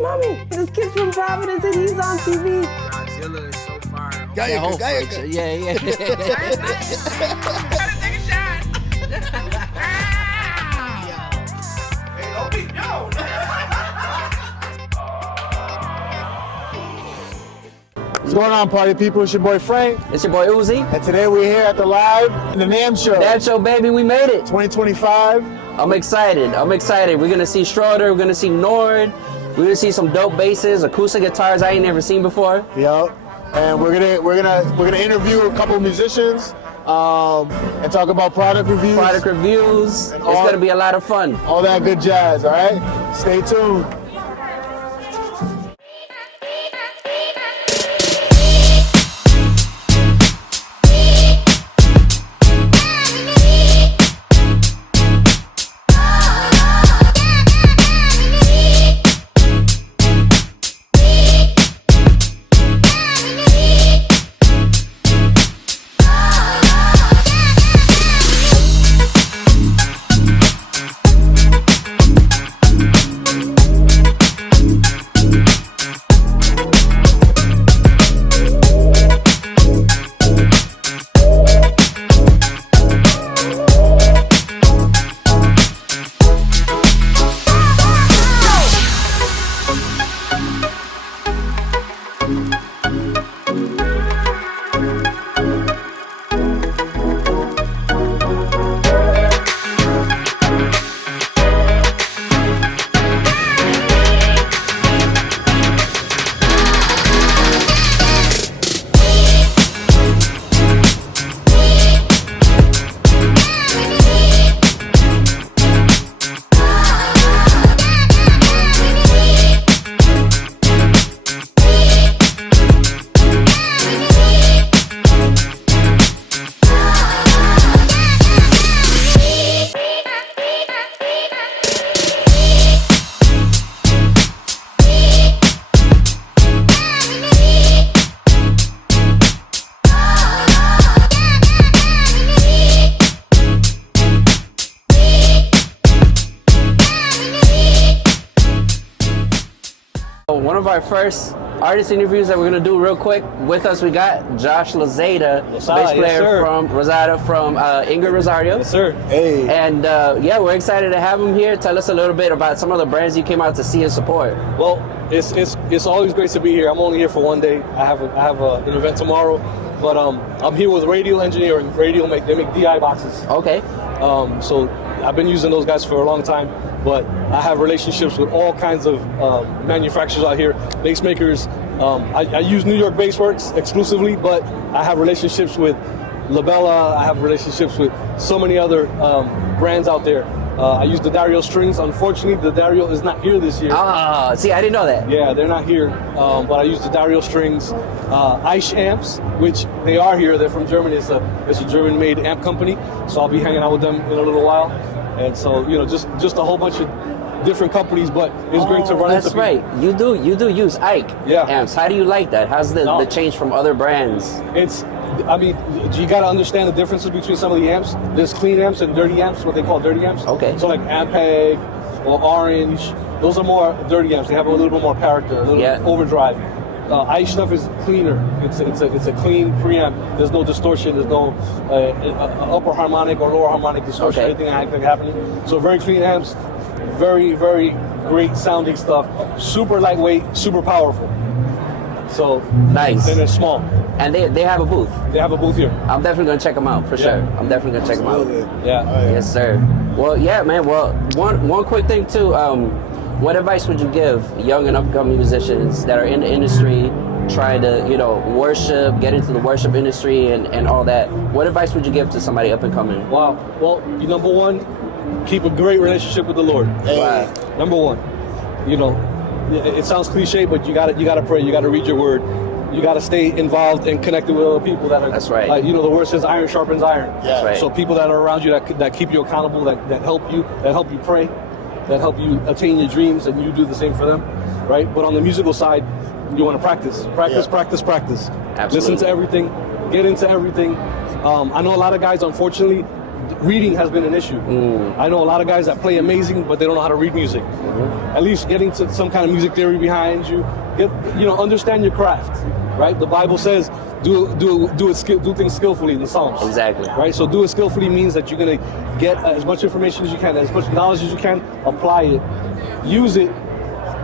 Mommy, this kid's from Providence and he's on TV. Godzilla is so fire. Yeah. Hey, don't be no. What's going on, party people? It's your boy Frank, It's your boy Uzi. and today we're here at the live in the Namm Show Namm Show, baby, we made it. 2025. I'm excited. We're gonna see Schroeder. We're gonna see Nord. We're gonna see some dope basses, acoustic guitars I ain't never seen before. Yep. And we're gonna interview a couple of musicians and talk about product reviews, It's gonna be a lot of fun. all that good jazz. All right, stay tuned. One of our first artist interviews that we're gonna do real quick. With us, we got Josh Lazada, bass player from Ingrid Rosario. Yes, sir. Hey. And yeah, we're excited to have him here. Tell us a little bit about some of the brands you came out to see and support. Well, it's always great to be here. I'm only here for one day. I have an event tomorrow, but I'm here with Radial Engineering. They make DI boxes. Okay. So I've been using those guys for a long time, but I have relationships with all kinds of manufacturers out here, bass makers. I use New York Bass Works exclusively, but I have relationships with Labella. I have relationships with so many other brands out there. I use the Dario strings. Unfortunately, the Dario is not here this year. Ah, see, I didn't know that. Yeah, they're not here, but I use the Dario strings. Ice amps, which they are here. They're from Germany. It's a German-made amp company, so I'll be hanging out with them in a little while. And so, just a whole bunch of different companies, but it's great to run into That's people. right. You do use Ike amps. How do you like that? How's the change from other brands? You got to understand the differences between some of the amps. There's clean amps and dirty amps, what they call dirty amps. Okay. So like Ampeg or Orange, those are more dirty amps. They have a little bit more character, a little overdrive. Ice stuff is cleaner. It's a clean preamp. There's no distortion. There's no upper harmonic or lower harmonic distortion. Anything happening. So very clean amps. Very, very great sounding stuff. Super lightweight, super powerful. So nice. And they're small. And they have a booth. They have a booth here. I'm definitely gonna check them out for sure. I'm definitely gonna check them out. Yeah. Oh, yeah. Yes, sir. Well, yeah, man. Well, one quick thing too. What advice would you give young and upcoming musicians that are in the industry, trying to worship, get into the worship industry and all that? What advice would you give to somebody up and coming? Wow. Well, number one, keep a great relationship with the Lord. Hey. Number one, it sounds cliche, but you gotta pray. You gotta read your word. You gotta stay involved and connected with other people that are. That's right. The word says iron sharpens iron. Yeah. That's right. So people that are around you that keep you accountable, that help you pray, that help you attain your dreams, and you do the same for them, right? But on the musical side, you want to practice. Absolutely. Listen to everything, get into everything. I know a lot of guys, unfortunately, reading has been an issue. I know a lot of guys that play amazing, but they don't know how to read music. At least getting to some kind of music theory behind you, understand your craft, right? The Bible says do things skillfully in the Psalms. Exactly. Right. So do it skillfully means that you're gonna get as much information as you can, as much knowledge as you can, apply it, use it.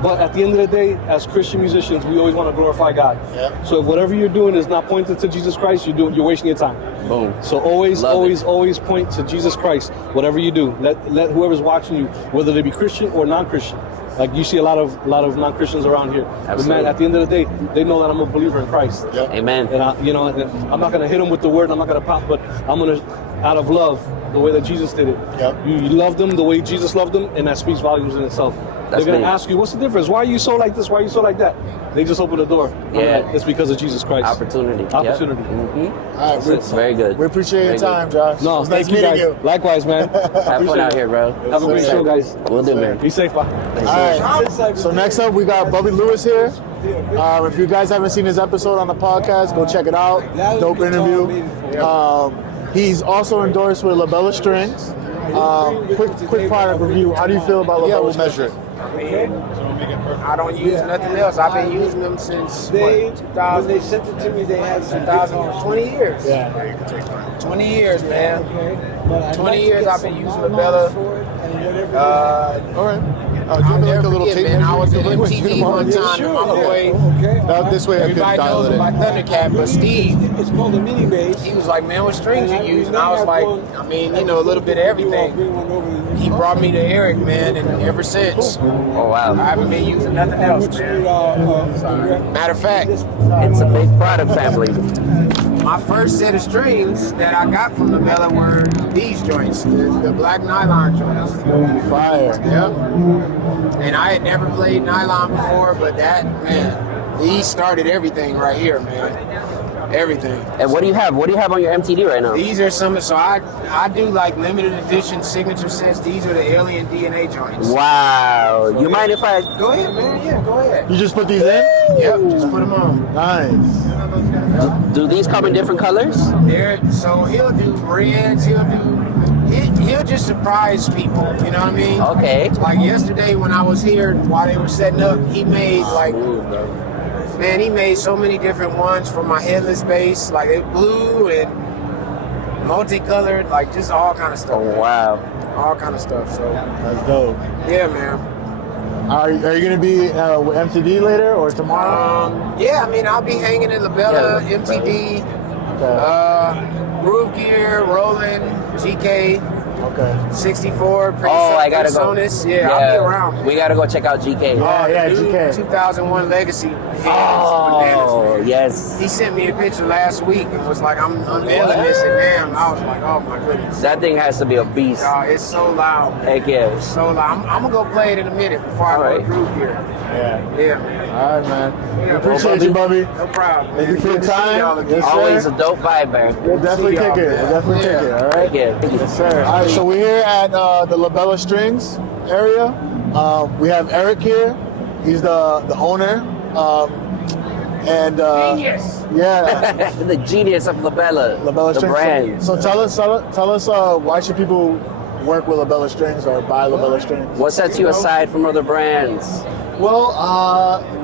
But at the end of the day, as Christian musicians, we always want to glorify God. Yeah. So if whatever you're doing is not pointing to Jesus Christ, you're wasting your time. Boom. So always Love it. point to Jesus Christ. Whatever you do, let whoever's watching you, whether they be Christian or non-Christian. Like you see a lot of non-Christians around here. But Absolutely. man, at the end of the day, they know that I'm a believer in Christ. Yep. Amen. And I'm not gonna hit them with the word. I'm not gonna pop, but I'm gonna, out of love, the way that Jesus did it. Yep. You love them the way Jesus loved them, and that speaks volumes in itself. That's They're gonna me. ask you, what's the difference? Why are you so like this? Why are you so like that? They just open the door. Yeah. It's because of Jesus Christ. Opportunity. Opportunity. Yep. All right, It's very good. We appreciate your Very good. time, Josh. No, It was nice thank you meeting guys. you. Likewise, man. Have fun out here, bro. Have a great show, guys. We'll do, man. Be safe, bye. All right. So next up, we got Bobby Lewis here. If you guys haven't seen his episode on the podcast, go check it out. Dope interview. He's also endorsed with Labella Strings. Quick product review. How do you feel about Labella? Yeah, we'll measure it. I don't use nothing else. I've been using them since When 2000, they sent it to me, they had some 20 years. Yeah. 20 years, man. But I'd 20 like to years get I've been some using bylaws Labella. for it and whatever. All right. Do you I'll have like never a little forget, tape man. I measure was you in can bring with you MTV one tomorrow? time on my way. Okay. Now, this way I could Everybody dial knows it in. about Thundercat, but Steve, It's called a mini bass. he was like, man, what strings you use? And I was like, I mean, a little bit of everything. He brought me to Eric, man, and ever since, Oh, I wow. haven't been using nothing else, man. Matter of fact, It's a big product family. my first set of strings that I got from the Labella were these joints, the black nylon joints. Fire. Yep. And I had never played nylon before, but that, man, these started everything right here, man. Everything. And what do you have? What do you have on your MTD right now? These are some, so I do like limited edition signature sets. These are the Alien DNA joints. Wow. You mind if I? Go ahead, man. Yeah, go ahead. You just put these in? Yep, just put them on. Nice. Do these come in different colors? So he'll do reds, he'll just surprise people, you know what I mean? Okay. Like yesterday when I was here, while they were setting up, he made he made so many different ones for my headless bass, like it blue and multicolored, like just all kind of stuff. Oh, wow. All kind of stuff, so That's dope. yeah, man. Are you going to be with MTD later or tomorrow? Yeah, I mean, I'll be hanging in Labella, Yeah, MTD, Okay. Groove Gear, Roland, GK, Okay. 64, Oh, I gotta go. Sonus. Yeah, I'll be around. We gotta go check out GK. Yeah, the new GK. 2001 Legacy. Oh, yes. He sent me a picture last week and was like, I'm unveiling this, and damn, I was like, oh my goodness. That thing has to be a beast. It's so loud. Heck yes. So loud. I'm gonna go play it in a minute before I All go right. to Groove Gear. Yeah. Yeah, man. All right, man. Yeah, Appreciate you, Bubby. No problem. Thank man. you for your Good to see time. y'all again. Yes, sir. Always a dope vibe, man. We'll definitely See y'all, kick it. man. We'll definitely kick it. All right. Yes, sir. All right, so we're here at the Labella Strings area. We have Eric here. He's the owner. Genius. Yeah, the genius of Labella. Labella the Strings. brand. So tell us why should people work with Labella Strings or buy Labella Strings? What sets you aside from other brands? Well,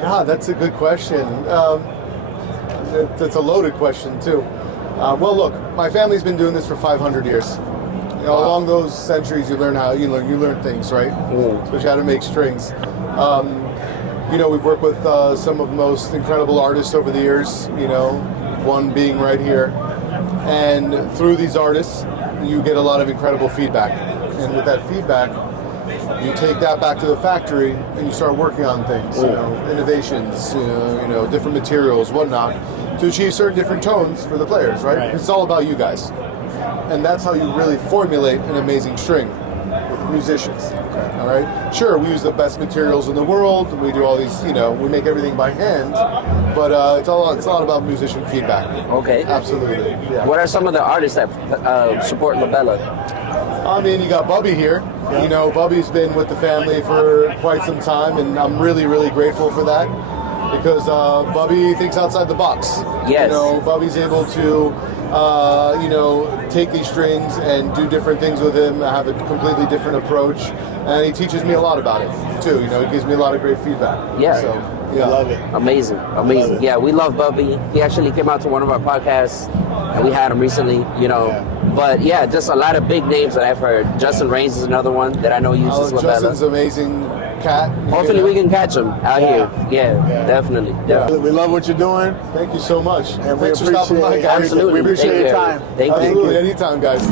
God, that's a good question. It's a loaded question too. Well, look, my family's been doing this for 500 years. You know, along those centuries, you learn things, right? Especially how to make strings. We've worked with some of the most incredible artists over the years. One being right here, and through these artists, you get a lot of incredible feedback. And with that feedback, you take that back to the factory and you start working on things, innovations, different materials, whatnot, to achieve certain different tones for the players, right? It's all about you guys. And that's how you really formulate an amazing string with musicians, all right? Sure, we use the best materials in the world, we do all these, we make everything by hand, but it's a lot about musician feedback. Okay. Absolutely, yeah. What are some of the artists that support Labella? I mean, you got Bubby here. Yeah. Bubby's been with the family for quite some time, and I'm really, really grateful for that because Bubby thinks outside the box. Yes. Bubby's able to take these strings and do different things with him. I have a completely different approach, and he teaches me a lot about it too. He gives me a lot of great feedback. Yeah. So, yeah. Love it. Amazing. Yeah, we love Bubby. He actually came out to one of our podcasts, and we had him recently, Yeah. But yeah, just a lot of big names that I've heard. Justin Reigns is another one that I know uses Justin's Labella. amazing cat. Hopefully we can catch him out here. Yeah, definitely. We love what you're doing. Thank you so much. And we Thanks for stopping by, appreciate guys. Absolutely. We appreciate Thank your you. time. Thank you. Absolutely, anytime, guys.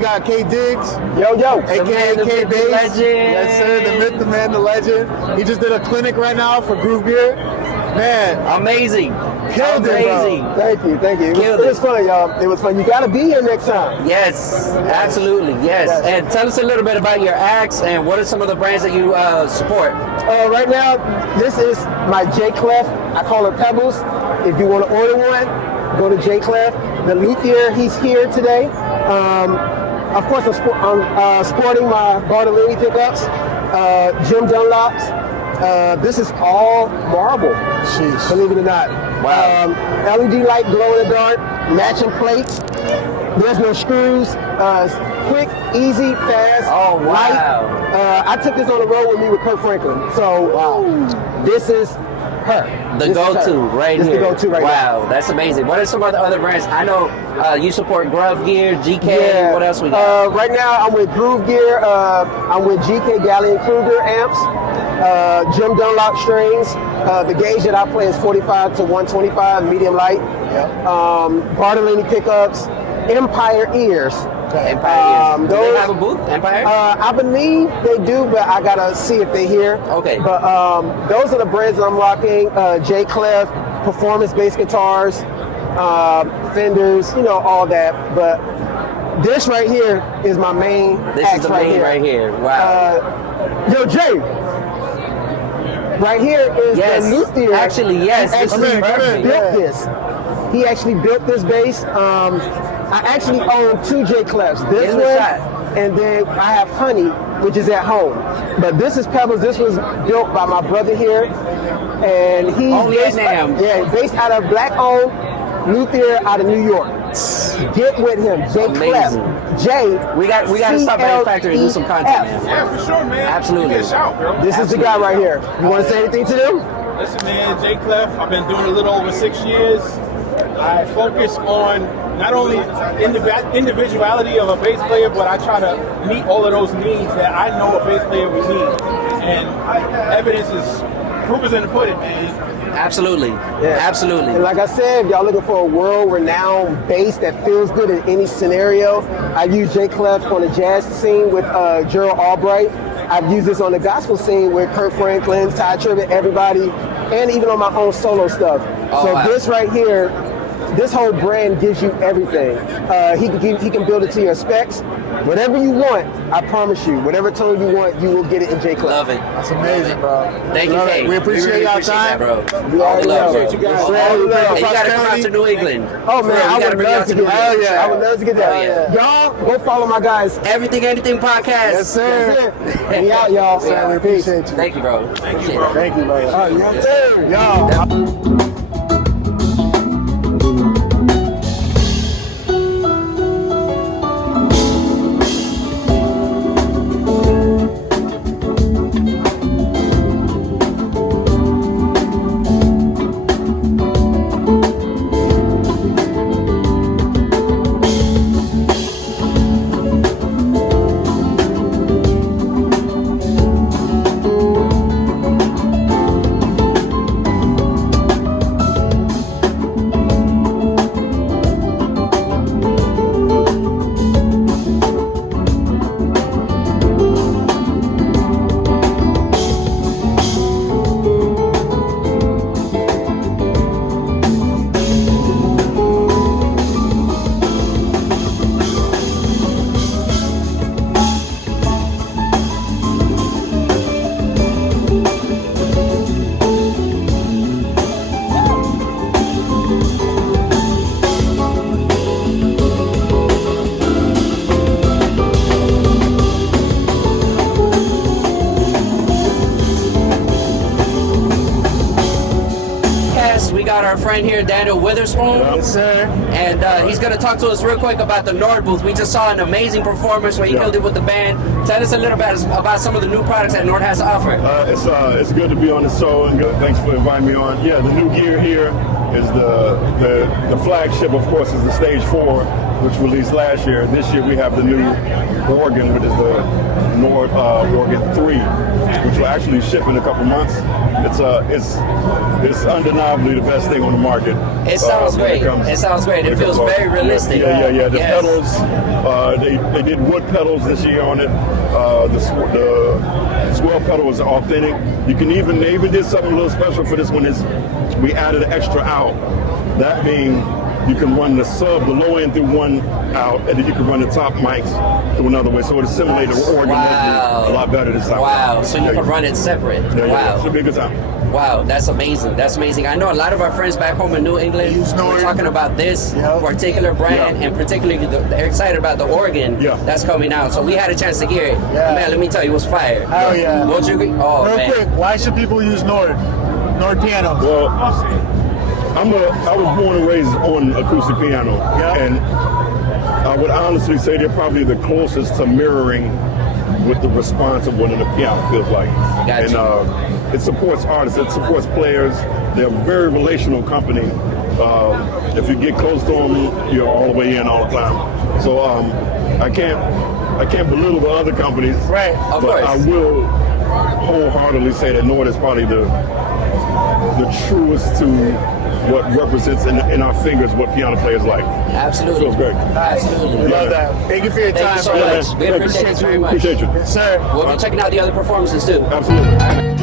got K Diggs. Yo, The AKA man, K the Bass. legend. Yes, sir. The myth, the man, the legend. He just did a clinic right now for Groove Gear. Man, Amazing. killed it, Amazing. bro. Thank you. Killed It was it. fun, y'all. It was fun. You gotta be here next time. Yes, absolutely, yes. Yes. And tell us a little bit about your acts and what are some of the brands that you support? Right now, this is my J Clef. I call it Pebbles. If you want to order one, go to J Clef. The luthier, he's here today. Of course, I'm sporting my Bartolini pickups, Jim Dunlops. This is all marble, believe it or not. Wow. LED light glow in the dark, matching plates. There's no screws. It's quick, easy, fast, Oh, wow. light. I took this on the road with me with Kurt Franklin. So this is her. The This is go-to her. right This here. is the go-to right now. Wow, that's amazing. What are some of the other brands? I know you support Grove Gear, GK. Yeah. What else we got? Right now, I'm with Groove Gear. I'm with GK Gallion Kruger amps. Jim Dunlop strings. The gauge that I play is 45 to 125, medium light. Bartolini pickups. Empire ears. Empire. Do they those- have a booth? Empire? I believe they do, but I gotta see if they're here. Okay. But those are the brands that I'm rocking. J Clef, performance bass guitars, Fenders, all that. But this right here is my main. This is axe the main right here. Wow. Yo, Jay. Right here is Yes. the luthier. Actually, yes. He This actually is perfect. built this. He actually built this bass. I actually own two J Clefs. This In the one, shot. and then I have Honey, which is at home. But this is Pebbles. This was built by my brother here, and he's Only at based, Namm. based out of black-owned luthier out of New York. Get with him, J Clef. Amazing. J. We got to stop by the factory and do some content, man. Yeah, for sure, man. Absolutely. Give me a shout, bro. This is the guy right here. You want to say anything to them? Listen, man, J Clef, I've been doing it a little over 6 years. I focus on not only individuality of a bass player, but I try to meet all of those needs that I know a bass player would need. And evidence is proof is in the pudding, man. Absolutely. Yeah. Absolutely. And like I said, if y'all looking for a world-renowned bass that feels good in any scenario, I've used J Clef on the jazz scene with Gerald Albright. I've used this on the gospel scene with Kurt Franklin, Ty Tribbett, everybody, and even on my own solo stuff. Oh, So wow. this right here, this whole brand gives you everything. He can build it to your specs. Whatever you want, I promise you, whatever tone you want, you will get it in J Clef. Love it. That's amazing, bro. Thank you, Love it. Kate. We appreciate really y'all appreciate time. that, bro. You All the already love, know. bro. You guys. All the Already love. know. Hey, you gotta come out to New England. Oh man, I You gotta would bring love out to to New get England. that. I would love to get that. Oh, yeah. Y'all, go follow my guys. Everything, anything podcast. Yes, sir. We out, y'all. Sir, we appreciate you. Thank you, bro. Thank you, bro. Thank you, brother. Yes, sir. Yo. We got our friend here, Daniel Witherspoon. Yes, sir. And he's going to talk to us real quick about the Nord booth. We just saw an amazing performance where he killed it with the band. Tell us a little bit about some of the new products that Nord has to offer. It's good to be on the show, and thanks for inviting me on. Yeah, the new gear here is the flagship, of course, is the Stage 4, which released last year. This year we have the new organ, which is the Nord Organ 3, which will actually ship in a couple months. It's undeniably the best thing on the market. It sounds great. It sounds great. It feels very realistic. Yeah. The pedals, they did wood pedals this year on it. The swell pedal was authentic. They even did something a little special for this one. Is we added an extra out. That being, you can run the low end through one out, and then you can run the top mics through another way. So it simulated the organ a lot better this time. Wow. So you can run it separate. Wow. It should be a good time. Wow, that's amazing. That's amazing. I know a lot of our friends back home in New England were talking about this particular brand, and particularly they're excited about the organ that's coming out. So we had a chance to hear it. Man, let me tell you, it was fire. Hell yeah. What'd you agree? Oh, Real man. quick, why should people use Nord pianos? Well, I was born and raised on acoustic piano, and I would honestly say they're probably the closest to mirroring with the response of what a piano feels like. Gotcha. And it supports artists, it supports players. They're a very relational company. If you get close to them, you're all the way in all the time. So I can't belittle the other companies, Right. Of but course. I will wholeheartedly say that Nord is probably the truest to what represents in our fingers what piano players like. Absolutely. Feels great. Absolutely. Love that. Thank you for your Thank time, you so brother. much. We appreciate it very much. Appreciate you. Yes, sir. We'll be checking out the other performances too. Absolutely.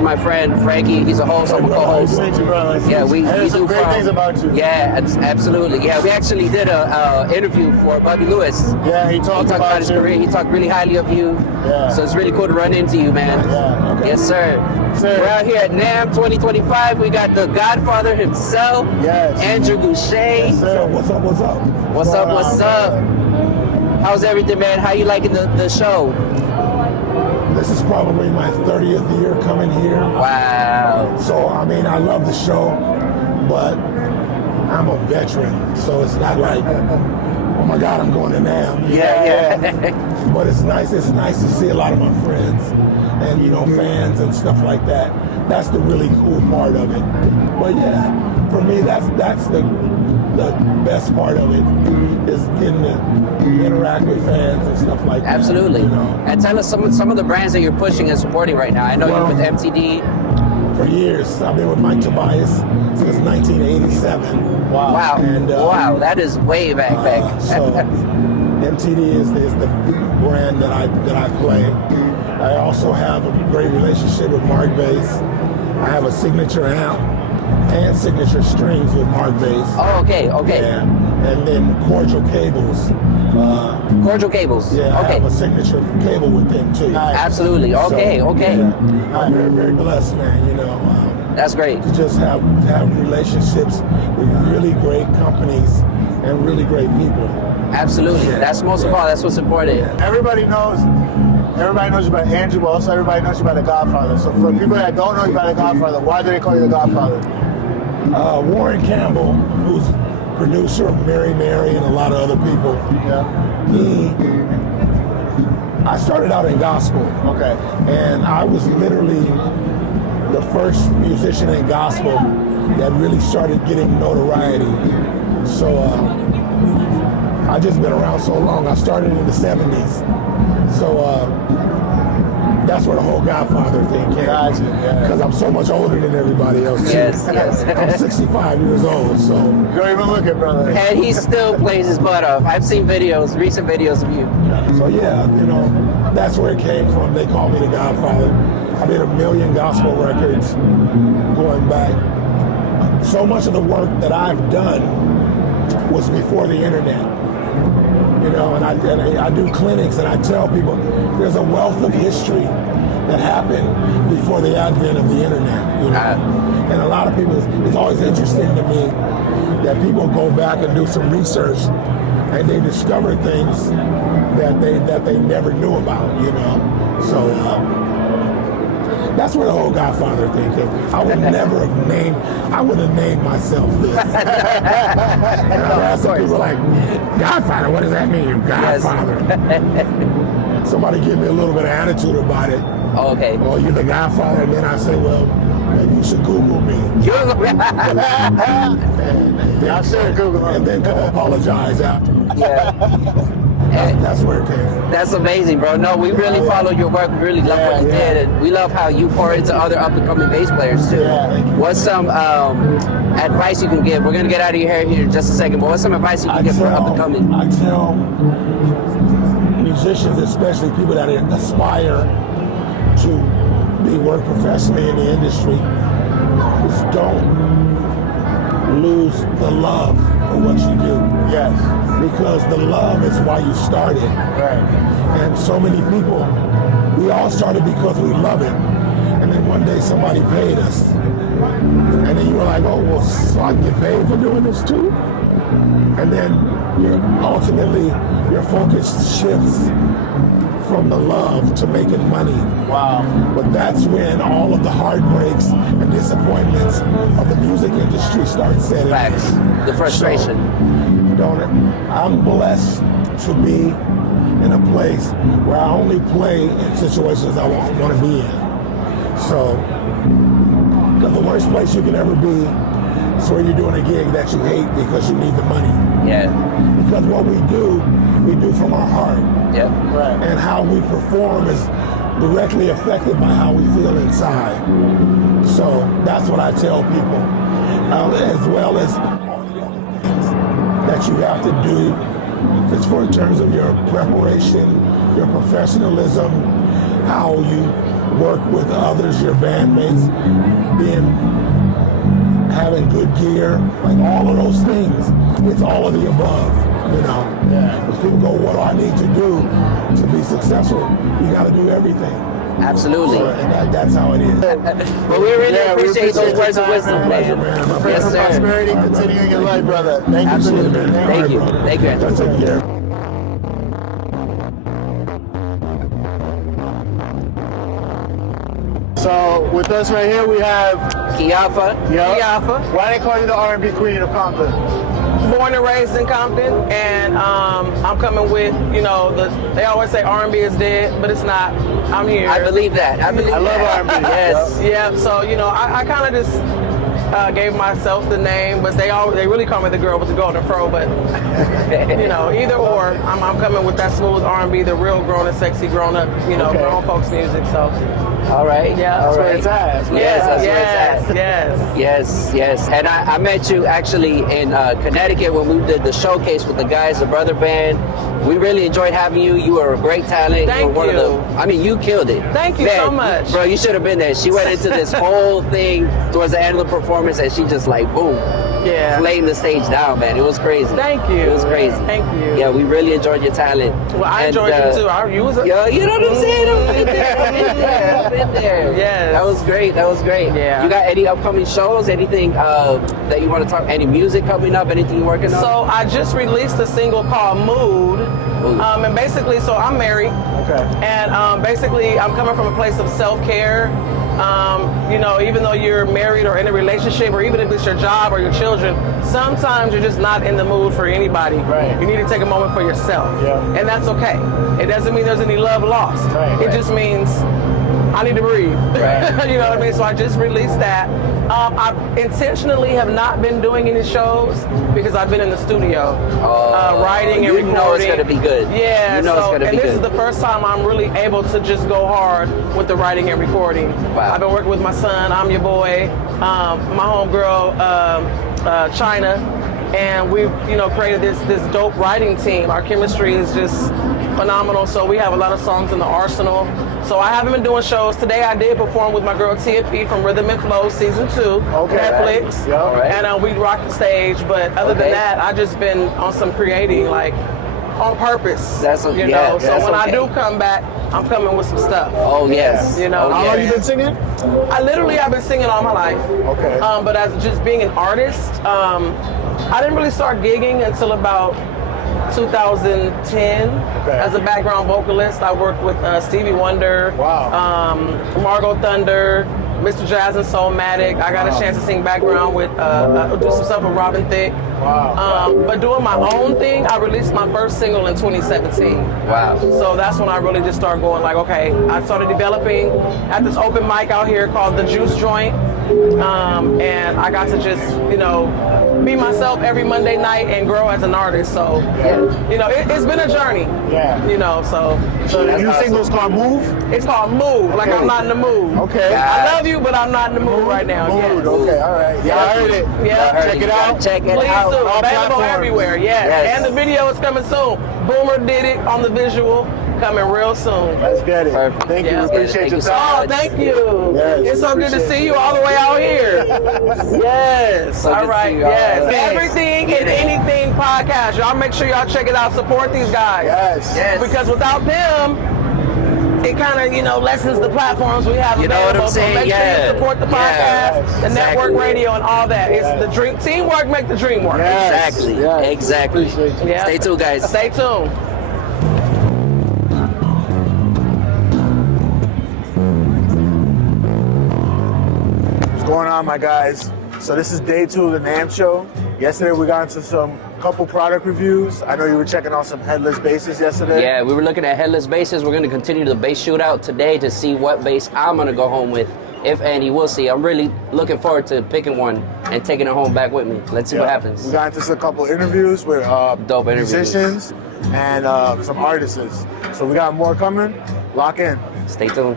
is my friend Frankie. He's a host. I'm a co-host. Thank you, bro. Yeah, we There's do some great from- things about you. Yeah, absolutely. Yeah, we actually did a interview for Bobby Lewis. Yeah, he talked about his you. career. He talked really highly of you. Yeah. So it's really cool to run into you, man. Yeah, okay. Yes, sir. Sir. We're out here at Namm 2025. We got the Godfather himself, Yes. Andrew Goucher. Yes, sir. What's up? What's up? What's up? What's up? How's everything, man? How you liking the show? This is probably my 30th year coming here. Wow. So, I mean, I love the show, but I'm a veteran. So it's not like, oh my God, I'm going to Namm. Yeah. But it's nice to see a lot of my friends and, you know, fans and stuff like that. That's the really cool part of it. But yeah, for me, that's the best part of it is getting to interact with fans and stuff like that. Absolutely. You know? And tell us some of the brands that you're pushing and supporting right now. I know you're with MTD. For years, I've been with Mike Tobias since 1987. Wow. And, wow, that is way back. So MTD is the brand that I play. I also have a great relationship with Mark Bass. I have a signature amp and signature strings with Mark Bass. Oh, okay. Yeah. And then Cordial Cables. Cordial Cables. Yeah, I Okay. have a signature cable with them too. Absolutely. Okay. So, Okay. yeah, I'm very, very blessed, man. You know. That's great. To just have relationships with really great companies and really great people. Absolutely. That's most of all. That's what's important. Everybody knows you by Andrew, but also everybody knows you by the Godfather. So for people that don't know you by the Godfather, why do they call you the Godfather? Warren Campbell, who's producer of Mary Mary and a lot of other people. Yeah. I started out in gospel. Okay. And I was literally the first musician in gospel that really started getting notoriety. So I've just been around so long. I started in the 70s. So that's where the whole Godfather thing came. Gotcha, Because I'm so much older than everybody else. Too. Yes. I'm 65 years old, so. You don't even look it, brother. And he still plays his butt off. I've seen recent videos of you. So yeah, you know, that's where it came from. They call me the Godfather. I did 1 million gospel records going back. So much of the work that I've done was before the internet. You know, and I do clinics and I tell people there's a wealth of history that happened before the advent of the internet. You know, and a lot of people, it's always interesting to me that people go back and do some research and they discover things that they never knew about. You know, so. That's where the whole Godfather thing came. I would never have named. I would have named myself this. And I've asked some people like, Godfather, what does that mean, Godfather? Somebody give me a little bit of attitude about it. Oh, okay. Oh, you're the Godfather, and then I say, well, maybe you should Google me. I should Google him. And then come apologize after. Yeah. That's where it came from. That's amazing, bro. No, we really follow your work. We really love what you did, and we love how you pour into other up-and-coming bass players too. What's some advice you can give? We're gonna get out of your hair here in just a second, but what's some advice you can give for up-and-coming? I tell musicians, especially people that aspire to work professionally in the industry, is don't lose the love for what you do. Yes. Because the love is why you started. Right. And so many people, we all started because we love it. And then one day somebody paid us. And then you were like, oh, well, so I can get paid for doing this too? And then ultimately your focus shifts from the love to making money. Wow. But that's when all of the heartbreaks and disappointments of the music industry start setting Facts. in. The frustration. So, I'm blessed to be in a place where I only play in situations I want to be in. So, because the worst place you can ever be is where you're doing a gig that you hate because you need the money. Yeah. Because what we do from our heart. Yep. Right. And how we perform is directly affected by how we feel inside. So that's what I tell people, as well as all the other things that you have to do as for in terms of your preparation, your professionalism, how you work with others, your bandmates, having good gear, like all of those things. It's all of the above, you know. Yeah. Because people go, what do I need to do to be successful? You got to do everything. Absolutely. And that's how it is. Well, we really appreciate those words of wisdom, man. Yes, sir. Prosperity, continuing your life, brother. Thank you. Absolutely. Thank you. Thank you, Andrew. Take care. So with us right here, we have Kiafa. Kiafa. Why they call you the R&B queen of Compton? Born and raised in Compton, and I'm coming with, you know, they always say R&B is dead, but it's not. I'm here. I believe that. I love R&B. Yes. Yeah, so, you know, I kind of just gave myself the name, but they really call me the girl with the golden fro, but, you know, either or, I'm coming with that smooth R&B, the real grown and sexy grown up, you know, grown folks music, so. All right. Yeah. That's where it's at. Yes. And I met you actually in Connecticut when we did the showcase with the guys, the brother band. We really enjoyed having you. You were a great talent. Thank you. I mean, you killed it. Thank you so much. Bro, you should have been there. She went into this whole thing towards the end of the performance and she just like, boom. Yeah. Flamed the stage down, man. It was crazy. Thank you. It was crazy. Thank you. Yeah, we really enjoyed your talent. Well, I enjoyed you too. You was yo, you know what I'm saying? I've been there. Yes. That was great. Yeah. You got any upcoming shows? Anything that you want to talk? Any music coming up? Anything you're working on? So I just released a single called Mood. And basically, so I'm married. Okay. And basically, I'm coming from a place of self-care. You know, even though you're married or in a relationship, or even if it's your job or your children, sometimes you're just not in the mood for anybody. Right. You need to take a moment for yourself. Yeah. And that's okay. It doesn't mean there's any love lost. Right. It just means I need to breathe. Right. You know what I mean? So I just released that. I intentionally have not been doing any shows because I've been in the studio writing and recording. You know it's going to be good. Yeah. You know it's going to be good. And this is the first time I'm really able to just go hard with the writing and recording. Wow. I've been working with my son, I'm Your Boy, my homegirl, China, and we've, you know, created this dope writing team. Our chemistry is just phenomenal, so we have a lot of songs in the arsenal. So I haven't been doing shows. Today I did perform with my girl Tia P from Rhythm and Flow Season 2, Netflix, and we rocked the stage. But other than that, I just been on some creating, like on purpose. That's you know. So when I do come back, I'm coming with some stuff. Oh yes. You know. How long you been singing? I've been singing all my life. Okay. But as just being an artist, I didn't really start gigging until about 2010 as a background vocalist. I worked with Stevie Wonder, Margot Thunder, Mr. Jazz and Soulmatic. I got a chance to sing background with, do some stuff with Robin Thicke. But doing my own thing, I released my first single in 2017. Wow. So that's when I really just started going like, okay, I started developing at this open mic out here called The Juice Joint. And I got to just, you know, be myself every Monday night and grow as an artist. So, you know, it's been a journey. Yeah. You know, so the new single's called Move? It's called Move, like I'm not in the mood. Okay. I love you, but I'm not in the mood right now. Mood, okay, all right. Yeah, I heard it. Yeah. Check it out. Check it Please out. do. All Available platforms. everywhere, yes. And the video is coming soon. Boomer did it on the visual, coming real soon. Let's get it. Perfect. Thank you. Yeah. Appreciate Thank your you so time. Oh, thank you. Yes, It's so good to appreciate see you all the way out here. Yes. So good All to right. see you all. Yes. Thanks. Everything and Anything podcast. Y'all make sure y'all check it out. Support these guys. Yes. Because without them, it kind of, you know, lessens the platforms we have You know available. what I'm saying? So make sure you support the podcast, the network radio, and all that. It's the dream. Teamwork make the dream work. Exactly. Yes. Exactly. Yeah. Stay tuned, guys. Stay tuned. What's going on, my guys? So this is day 2 of the Namm Show. Yesterday we got into couple product reviews. I know you were checking out some headless basses yesterday. Yeah, we were looking at headless basses. We're going to continue the bass shootout today to see what bass I'm going to go home with, if any. We'll see. I'm really looking forward to picking one and taking it home back with me. Let's see what happens. We got into a couple interviews with Dope interviews. musicians and some artists. So we got more coming. Lock in. Stay tuned.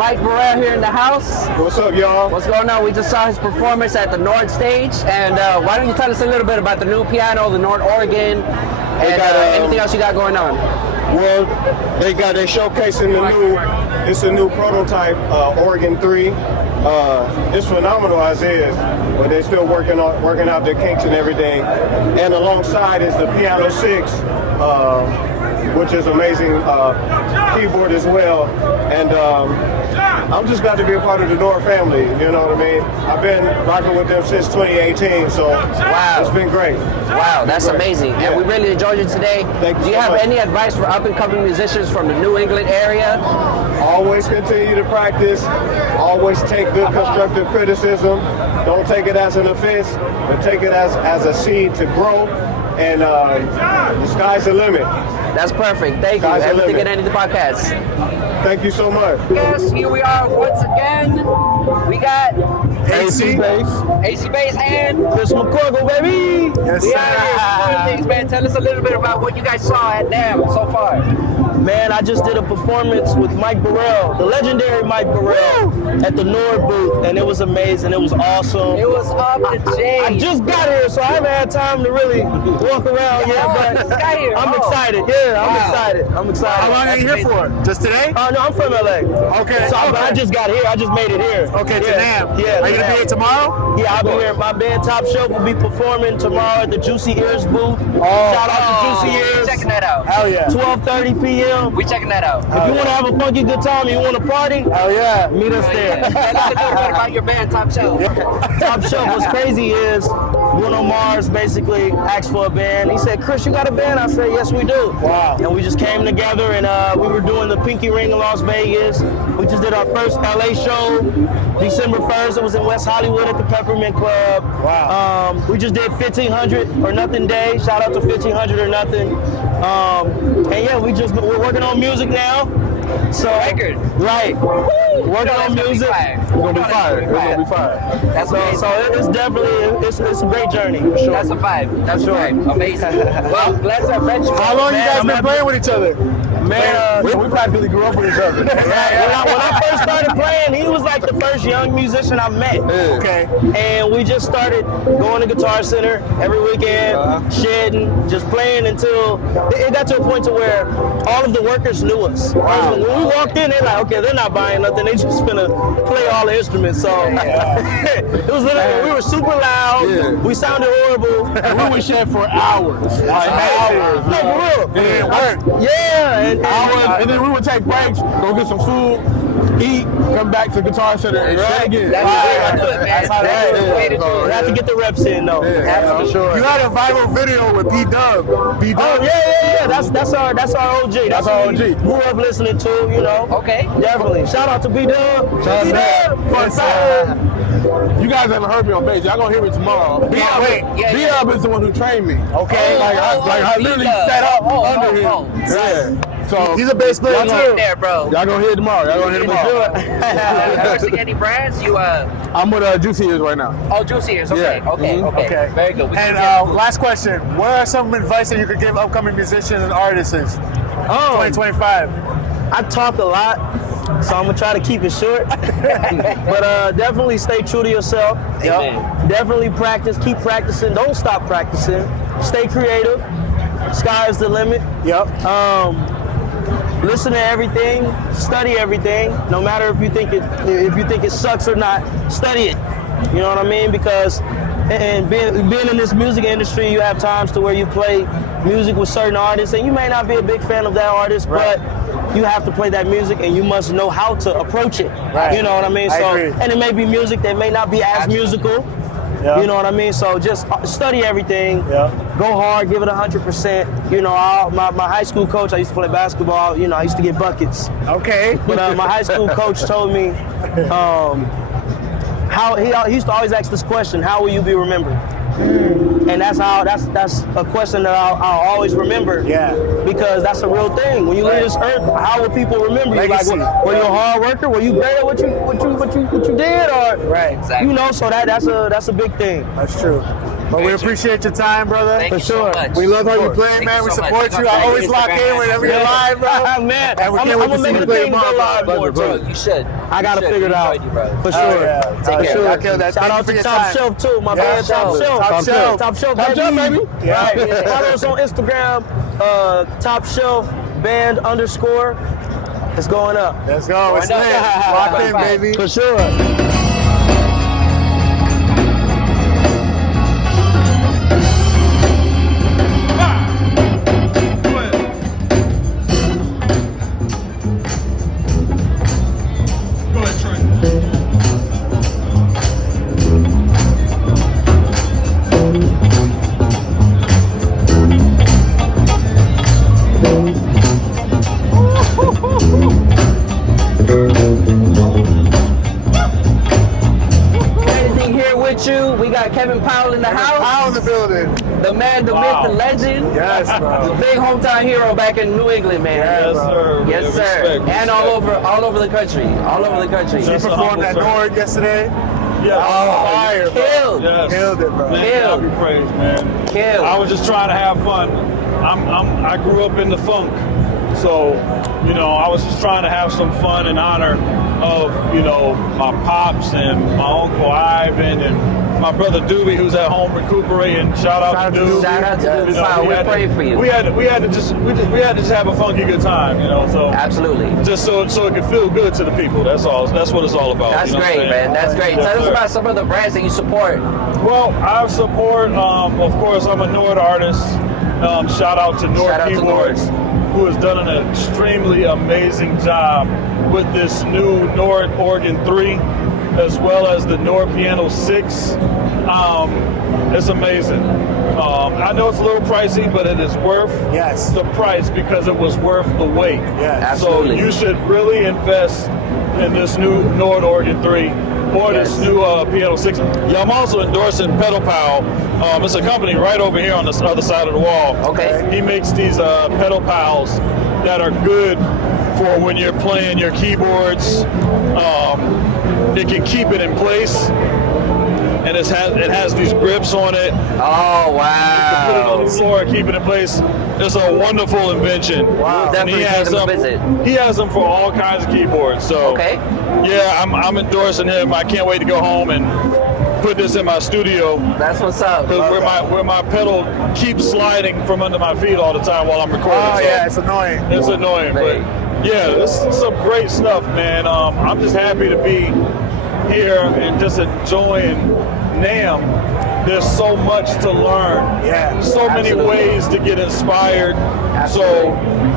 Mike Burrell here in the house. What's up, y'all? What's going on? We just saw his performance at the Nord stage, and why don't you tell us a little bit about the new piano, the Nord Organ, and anything else you got going on? Well, they're showcasing it's a new prototype, Organ 3. It's phenomenal as is, but they're still working out their kinks and everything. And alongside is the Piano 6, which is amazing keyboard as well. And I'm just glad to be a part of the Nord family, you know what I mean? I've been rocking with them since 2018, so wow, it's been great. Wow, that's amazing. Yeah. And we really enjoyed you today. Do you have any advice for up-and-coming musicians from the New England area? Always continue to practice. Always take good constructive criticism. Don't take it as an offense, but take it as a seed to grow. And the sky's the limit. That's perfect. Thank you. Everything at End of the Podcast. Thank you so much. Yes, here we are once again. We got AC Bass. AC Bass and Chris McCorkle, baby. Yes, we are here. Things, man. Tell us a little bit about what you guys saw at Namm so far. Man, I just did a performance with Mike Burrell, the legendary Mike Burrell, at the Nord booth, and it was amazing. It was awesome. It was off the chain. I just got here, so I haven't had time to really walk around yet, but I'm excited. Yeah, I'm excited. I'm excited. How long are you here for? Just today? No, I'm from LA. Okay. So I just got here. I just made it here. Okay, to Namm. Yeah. Are you gonna be here tomorrow? Yeah, I'll be here. My band Top Shelf will be performing tomorrow at the Juicy Ears booth. Shout out to Juicy Ears. Checking that out. Hell yeah. 12:30 p.m. We checking that out. If you want to have a funky good time, you want to party, Hell yeah. meet us there. Tell us a little bit about your band, Top Shelf. Top Shelf, what's crazy is Bruno Mars basically asked for a band. He said, Chris, you got a band? I said, yes, we do. Wow. And we just came together and we were doing the Pinky Ring in Las Vegas. We just did our first LA show December 1st. It was in West Hollywood at the Peppermint Club. Wow. We just did 1500 or Nothing Day. Shout out to 1500 or Nothing. And yeah, we're working on music now. So record. Right. Working on music. It's gonna be fire. It's gonna be fire. That's so it's definitely it's a great journey for sure. That's a vibe. That's a vibe. Amazing. Well, glad to have met you. How long you guys been playing with each other? Man, we practically grew up with each other. When I first started playing, he was like the first young musician I met. Okay. And we just started going to Guitar Center every weekend, shedding, just playing until it got to a point to where all of the workers knew us. When we walked in, they're like, okay, they're not buying nothing. They just finna play all the instruments. So it was literally, we were super loud. Yeah. We sounded horrible. And we would shed for hours. Hours. No, for real. It worked. Yeah. And then we would take breaks, go get some food, eat, come back to Guitar Center and shit again. That's how that is. You have to get the reps in though. Yeah, for sure. You had a viral video with B-Dub. Oh yeah. That's our OG. That's our OG. Grew up listening to, you know. Okay. Definitely. Shout out to B-Dub. Fun fact. You guys haven't heard me on bass. Y'all gonna hear me tomorrow. B-Dub is the one who trained me. Okay. I literally sat up under him. Yeah. So he's a bass player too. There, bro. Y'all gonna hear it tomorrow. Y'all gonna hear it tomorrow. Endorsing any brands? You I'm with Juicy Ears right now. Oh, Juicy Ears. Okay. Yeah. Okay. Very good. And last question: what are some advice that you could give upcoming musicians and artists in 2025? I talk a lot, so I'm gonna try to keep it short. But definitely stay true to yourself. Amen. Definitely practice. Keep practicing. Don't stop practicing. Stay creative. Sky is the limit. Listen to everything, study everything. No matter if you think it sucks or not, study it. You know what I mean? Because being in this music industry, you have times to where you play music with certain artists, and you may not be a big fan of that artist, but you have to play that music, and you must know how to approach it. Right. You know what I mean? And it may be music that may not be as musical. You know what I mean? So just study everything. Go hard, give it 100%. You know, my high school coach, I used to play basketball, you know, I used to get buckets. Okay. But my high school coach told me, how he used to always ask this question, how will you be remembered? And that's a question that I'll always remember. Yeah. Because that's a real thing. When you leave this earth, how will people remember you? Like, were you a hard worker? Were you great at what you did? Or exactly. You know, so that's a big thing. That's true. But we appreciate your time, brother. Thank you so much. We love how you Of play, course. man. Thank We you so support much. you. I always lock in whenever you're live, bro. Man, And we I'm can't wait to gonna see make you the play thing go tomorrow, live bro. more, Bro, too. you should. I gotta You should. figure it We out. enjoyed you, bro. For sure. Yeah. Take For care. sure. I killed that. Shout Thank out you for to your Top time. Shelf too, my Yeah, man. Top Shelf. Top Shelf. Top Shelf. Top Shelf, baby. Yeah. Right. Follow us on Instagram. Top Shelf Band _ It's going up. Let's go. It's lit. Going up. Locked in, baby. For sure. Go ahead, Trey. Anything here with you? We got Kevin Powell in the house. Powell in the building. The man, the myth, the legend. Yes, bro. The big hometown hero back in New England, man. Yes, sir. Yes, sir. Respect, And all over the country. All over the country. He That's a performed humble at sir. Nord yesterday. Yeah. Fire, bro. Killed. Yes. Killed it, bro. Man, God be praised, man. Killed. I was just trying to have fun. I grew up in the funk, so I was just trying to have some fun in honor of my pops and my uncle Ivan and my brother Doobie, who's at home recuperating. Shout out to Doobie. Shout out to Doobie. Wow, we pray for you. We had to just have a funky good time, So Absolutely. just so it could feel good to the people. That's all. That's what it's all about. That's you know what great, I'm saying? man. That's great. Yes, Tell us sir. about some of the brands that you support. Well, I support, of course, I'm a Nord artist. Shout out to Nord Shout out to Keyboards, who has done an extremely amazing job with this new Nord Organ 3, as well as the Nord Piano 6. It's amazing. I know it's a little pricey, but it is worth the price because it was worth the wait. Yes. Absolutely. So you should really invest in this new Nord Organ 3 or this new Piano 6. Yeah, I'm also endorsing Pedal Pal. It's a company right over here on the other side of the wall. Okay. He makes these Pedal Pals that are good for when you're playing your keyboards. It can keep it in place. And it has these grips on it. Oh, You put it on wow. the floor and keep it in place. It's a wonderful invention. Wow. And Definitely take them a visit. He has them for all kinds of keyboards. So Okay. yeah, I'm endorsing him. I can't wait to go home and put this in my studio. That's what's up. Where my pedal keeps sliding from under my feet all the time while I'm recording. Oh, So yeah, it's annoying. it's annoying, but yeah, this is some great stuff, man. I'm just happy to be here and just enjoying Namm. There's so much to learn. Yeah, So many absolutely. ways to get inspired. Absolutely.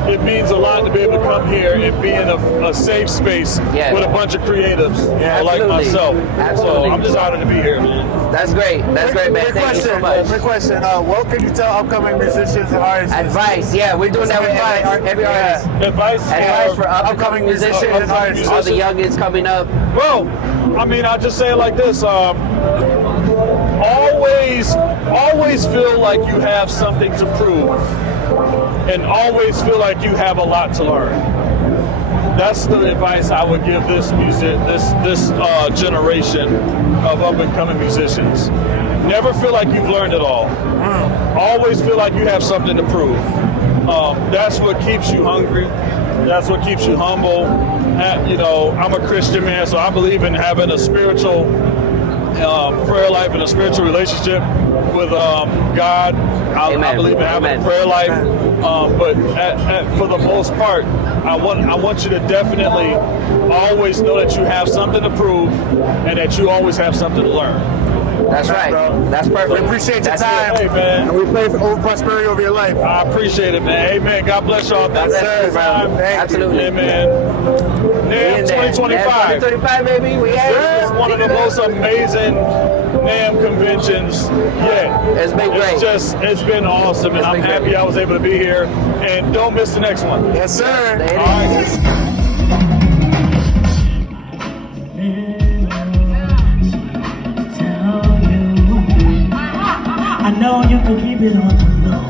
So it means a lot to be able to come here and be in a safe space Yeah. with a bunch of creatives like Absolutely. myself. Absolutely. So I'm just honored to be here, man. That's great. That's great, man. Thank you so much. Quick question. What can you tell upcoming musicians and artists? Advice. Yeah, we're doing that with every artist. Advice for upcoming musicians, upcoming all the youngins coming up. Well, I mean, I just say it like this. Always feel like you have something to prove, and always feel like you have a lot to learn. That's the advice I would give this generation of up and coming musicians. Never feel like you've learned it all. Always feel like you have something to prove. That's what keeps you hungry. That's what keeps you humble. I'm a Christian man, so I believe in having a spiritual prayer life and a spiritual relationship with God. I believe in having a prayer life, but for the most part, I want you to definitely always know that you have something to prove and that you always have something to learn. That's right. That's perfect. We appreciate your That's time. it. Hey, man. And we pray for over prosperity over your life. I appreciate it, man. Amen. God bless y'all. Thanks for bless you, the time. bro. Absolutely. Amen. Namm 2025. 2025, baby. We This is one of the most amazing Namm conventions yet. It's been great. It's been awesome, and I'm been happy great. I was able to be here. And don't miss the next one. Yes, sir. There it All right. is. I know you can keep it on the low.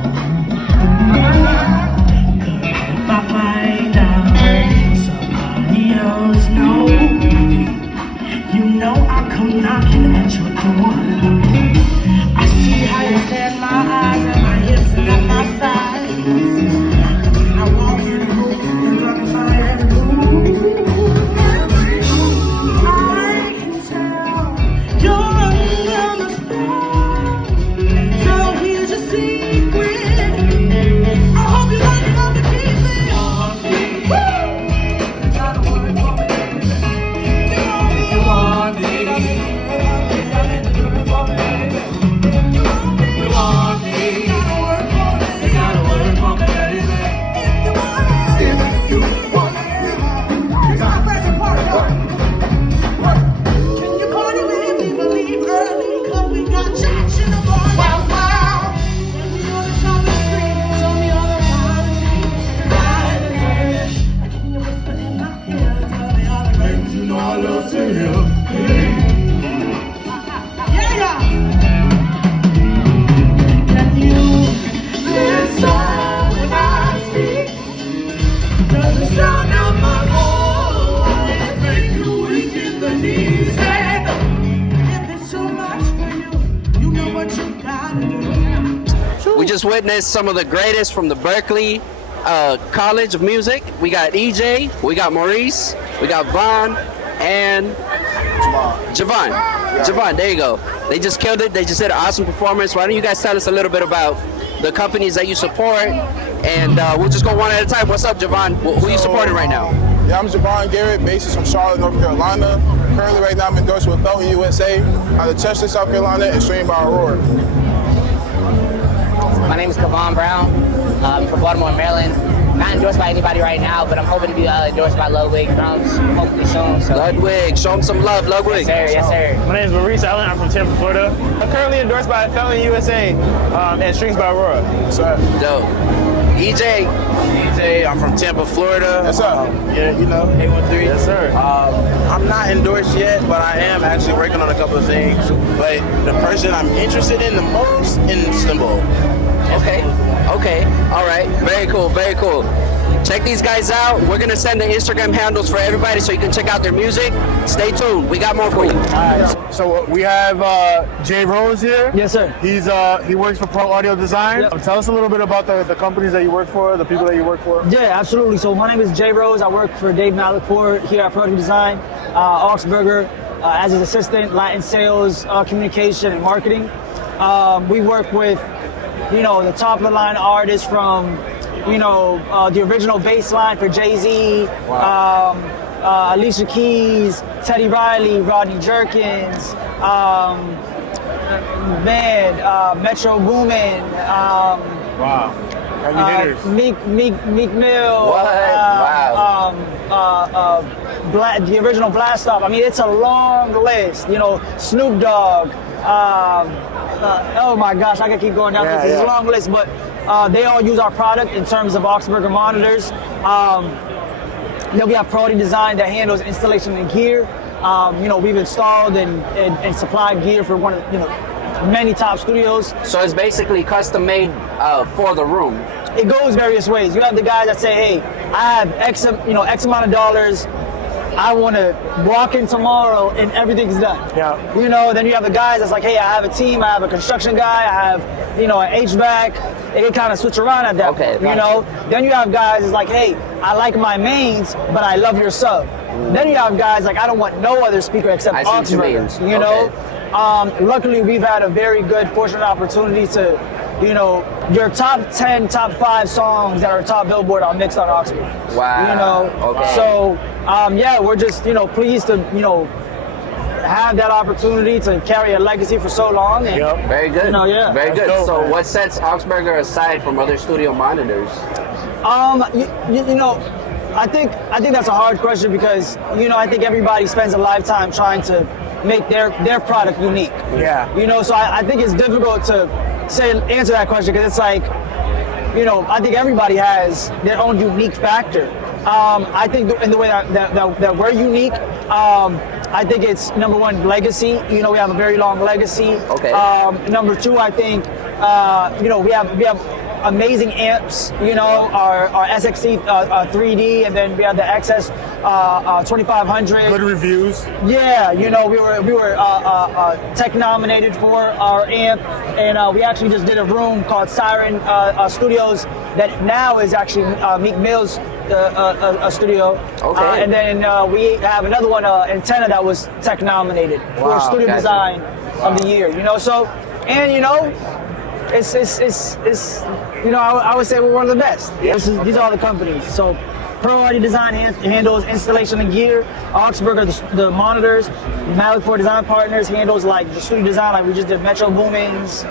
'Cause if I find out somebody else knows, you know I'll come knocking at your door. I see how to you. Yeah. Can you listen when I speak? Does the sound of my voice make you weak in the knees? And if it's too much for you, you know what you gotta do. We just witnessed some of the greatest from the Berkeley College of Music. We got EJ, we got Maurice, we got Vaughn, and Javon. Javon, there you go. They just killed it. They just did an awesome performance. Why don't you guys tell us a little bit about the companies that you support, and we'll just go one at a time. What's up, Javon? Who are you supporting right now? Yeah, I'm Javon Garrett, bassist from Charlotte, North Carolina. Currently, right now, I'm endorsed with Felton USA out of Chester, South Carolina, and Streamed by Aurora. My name is Kavon Brown. I'm from Baltimore, Maryland. Not endorsed by anybody right now, but I'm hoping to be endorsed by Ludwig Drums hopefully soon. So. Ludwig, show him some love, Ludwig. Yes, sir. Yes, sir. My name is Maurice Allen. I'm from Tampa, Florida. I'm currently endorsed by Felton USA and Strings by Aurora. Yes, sir. Dope. EJ. EJ, I'm from Tampa, Florida. Yes, sir. Yeah, you know, 813. Yes, sir. I'm not endorsed yet, but I am actually working on a couple of things. But the person I'm interested in the most in Istanbul. Okay, all right, very cool. Check these guys out. We're gonna send the Instagram handles for everybody so you can check out their music. Stay tuned, we got more for you. All right, so we have Jay Rose here. Yes, sir. He works for Pro Audio Design. Yep. Tell us a little bit about the companies that you work for, the people that you work for. Yeah, absolutely. So my name is Jay Rose. I work for Dave Malakpour here at Product Design, Augsburger, as his assistant, Latin sales, communication, and marketing. We work with, the top of the line artists from, the original bass line for Jay-Z, Alicia Keys, Teddy Riley, Rodney Jerkins, Metro Boomin, Meek Mill, the original Blast Off. I mean, it's a long list. Snoop Dogg. Oh my gosh, I could keep going down this. It's a long list, but they all use our product in terms of Augsburger monitors. Then we have Pro Audio Design that handles installation and gear. We've installed and supplied gear for one of many top studios. So it's basically custom made for the room. It goes various ways. You have the guys that say, "Hey, I have X amount of dollars. I want to walk in tomorrow and everything's done." Yeah. Then you have the guys that's like, "Hey, I have a team. I have a construction guy. I have, an HVAC." They can kind of switch around at that point. Then you have guys that's like, "Hey, I like my mains, but I love your sub." Then you have guys like, "I don't want no other speaker except Augsburger." Luckily, we've had a very good, fortunate opportunity to, your top 10, top 5 songs that are top Billboard are mixed on Augsburger. Wow. So, we're just, pleased to, have that opportunity to carry a legacy for so long. And, Very good. Very good. dope, So man. what sets Augsburger aside from other studio monitors? I think that's a hard question because, I think everybody spends a lifetime trying to make their product unique. Yeah. So I think it's difficult to answer that question because it's like, I think everybody has their own unique factor. I think in the way that we're unique, I think it's number one, legacy. We have a very long legacy. Okay. Number two, I think, we have amazing amps. Our SXC 3D, and then we have the XS 2500. Good reviews. Yeah, we were tech nominated for our amp, and we actually just did a room called Siren Studios that now is actually Meek Mill's studio. Okay. And then we have another one, Antenna, that was tech nominated for Studio Design of the Year. So, and it's I would say we're one of the best. These are all the companies. So Pro Audio Design handles installation and gear. Augsburger, the monitors. Malakpour Design Partners handles like the studio design, like we just did Metro Boomins,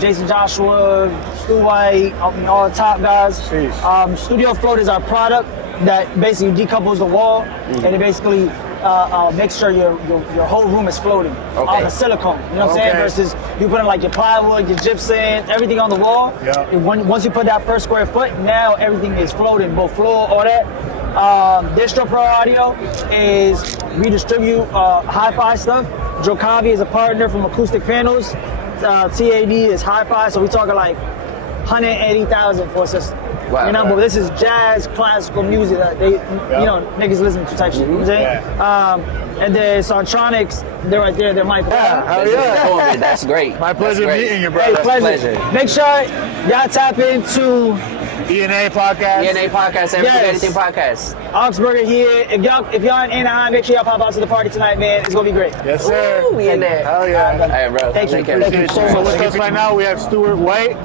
Jason Joshua, Stu White, all the top guys. Studio Float is our product that basically decouples the wall, and it basically makes sure your whole room is floating off of silicone. You know what I'm saying? Versus you put in like your plywood, your gypsum, everything on the wall. Yeah. And once you put that first square foot, now everything is floating, both floor, all that. Distro Pro Audio is we distribute hi-fi stuff. Jokavi is a partner from Acoustic Panels. TAD is hi-fi, so we talking like 180,000 for a system. Wow. You know, but this is jazz, classical music that they, you know, niggas listen to type shit. You know what I'm saying? And then Sontronics, they're right there. They're Michael. Hell yeah. Oh, that's great. My pleasure meeting you, bro. Hey, That's pleasure. Make sure y'all tap into ENA podcast. ENA podcast, Everything Anything podcast. Augsburger here. If y'all in Anaheim, make sure y'all pop out to the party tonight, man. It's gonna be great. Yes, sir. Ooh, we in there. Hell yeah. All right, bro. Thank you. Take care. Thank you so So much. with us right now, we have Stuart White.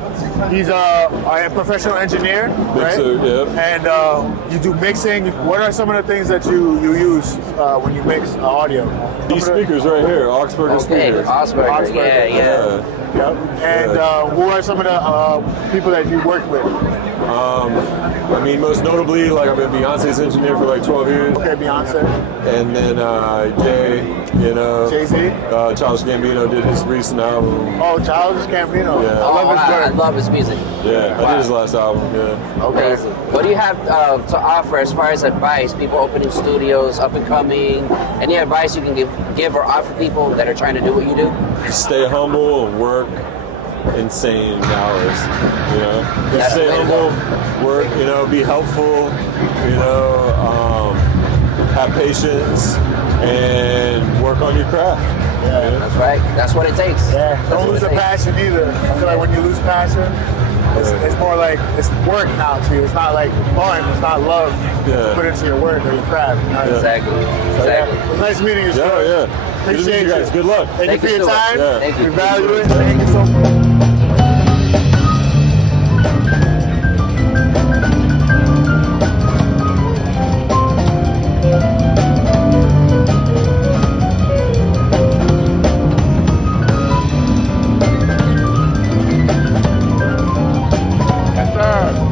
He's a professional engineer, right? And you do mixing. What are some of the things that you use when you mix audio? These speakers right here, Augsburger speakers. Augsburger. Yeah. Yep. And who are some of the people that you worked with? I mean, most notably, like I've been Beyonce's engineer for like 12 years. Okay, Beyonce. And then Jay, you know. Jay-Z. Childish Gambino did his recent album. Oh, Childish Gambino. Yeah. I love his work. I love his music. Yeah, I did his last album, yeah. Okay. Amazing. What do you have to offer as far as advice? People opening studios, up and coming. Any advice you can give or offer people that are trying to do what you do? Stay humble and work insane hours, you know. That's Stay the way to humble, work, you know, be helpful, you know, have patience and work on your craft. Yeah. That's right. That's what it takes. Yeah. Don't lose the passion either. I feel like when you lose passion, it's more like it's work now to you. It's not like fun. It's not love. Yeah. Put into your work or your craft. You know? Exactly. So, Exactly. yeah, it was nice meeting you, Stuart. Yeah. Appreciate you guys. Good luck. Thank you for your Stuart. time. Yeah. Thank you. We value it. Thank you so much. Yes, sir.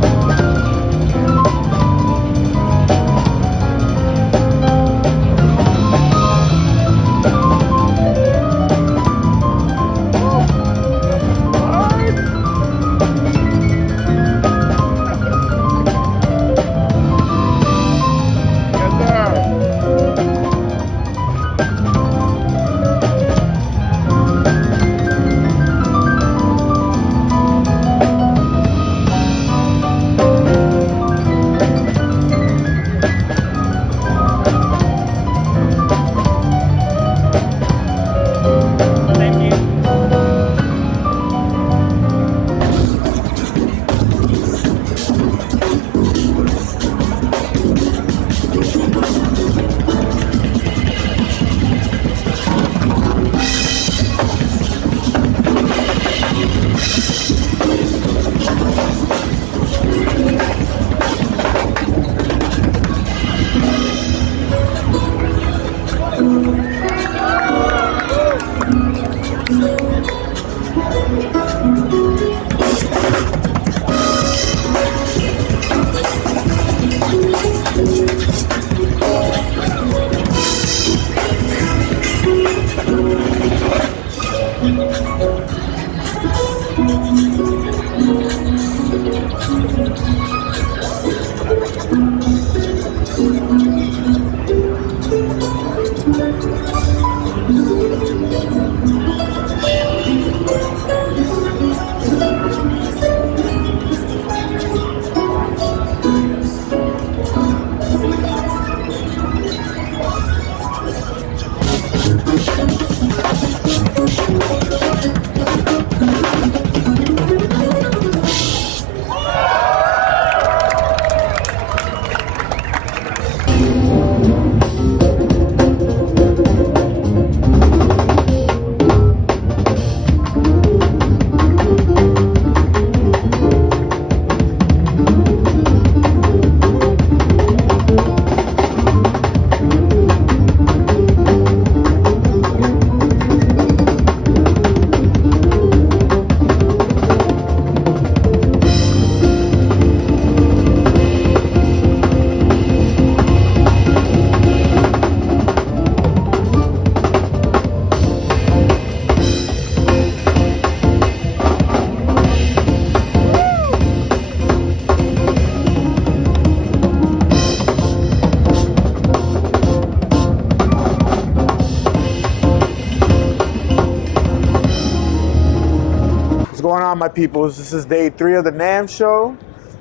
on, my peoples? This is day 3 of the Namm Show.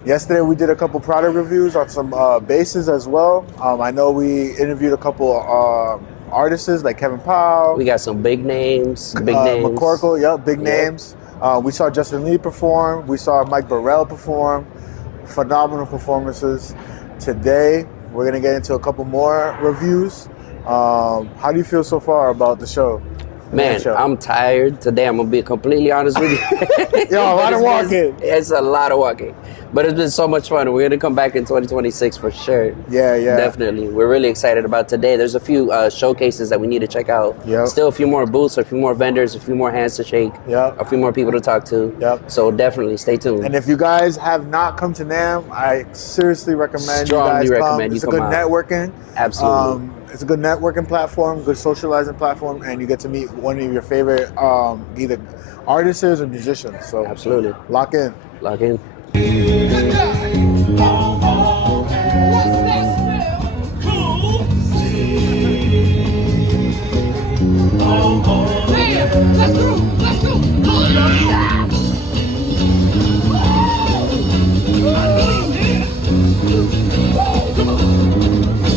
Yesterday we did a couple product reviews on some basses as well. I know we interviewed a couple artists like Kevin Powell. We got some big names. McCorkle, big names. We saw Justin Lee perform. We saw Mike Burrell perform. Phenomenal performances. Today we're gonna get into a couple more reviews. How do you feel so far about the show? Man, I'm tired. Today I'm gonna be completely honest with you. Yo, a lot of walking. It's a lot of walking. But it's been so much fun. We're gonna come back in 2026 for sure. Yeah. Definitely. We're really excited about today. There's a few showcases that we need to check out. Yep. Still a few more booths, a few more vendors, a few more hands to shake. Yep. A few more people to talk to. Yep. So definitely stay tuned. And if you guys have not come to NAMM, I seriously recommend Strongly you guys recommend come. you It's a come good out. networking. Absolutely. It's a good networking platform, good socializing platform, and you get to meet one of your favorite either artists or musicians. So absolutely. Lock in. Lock in.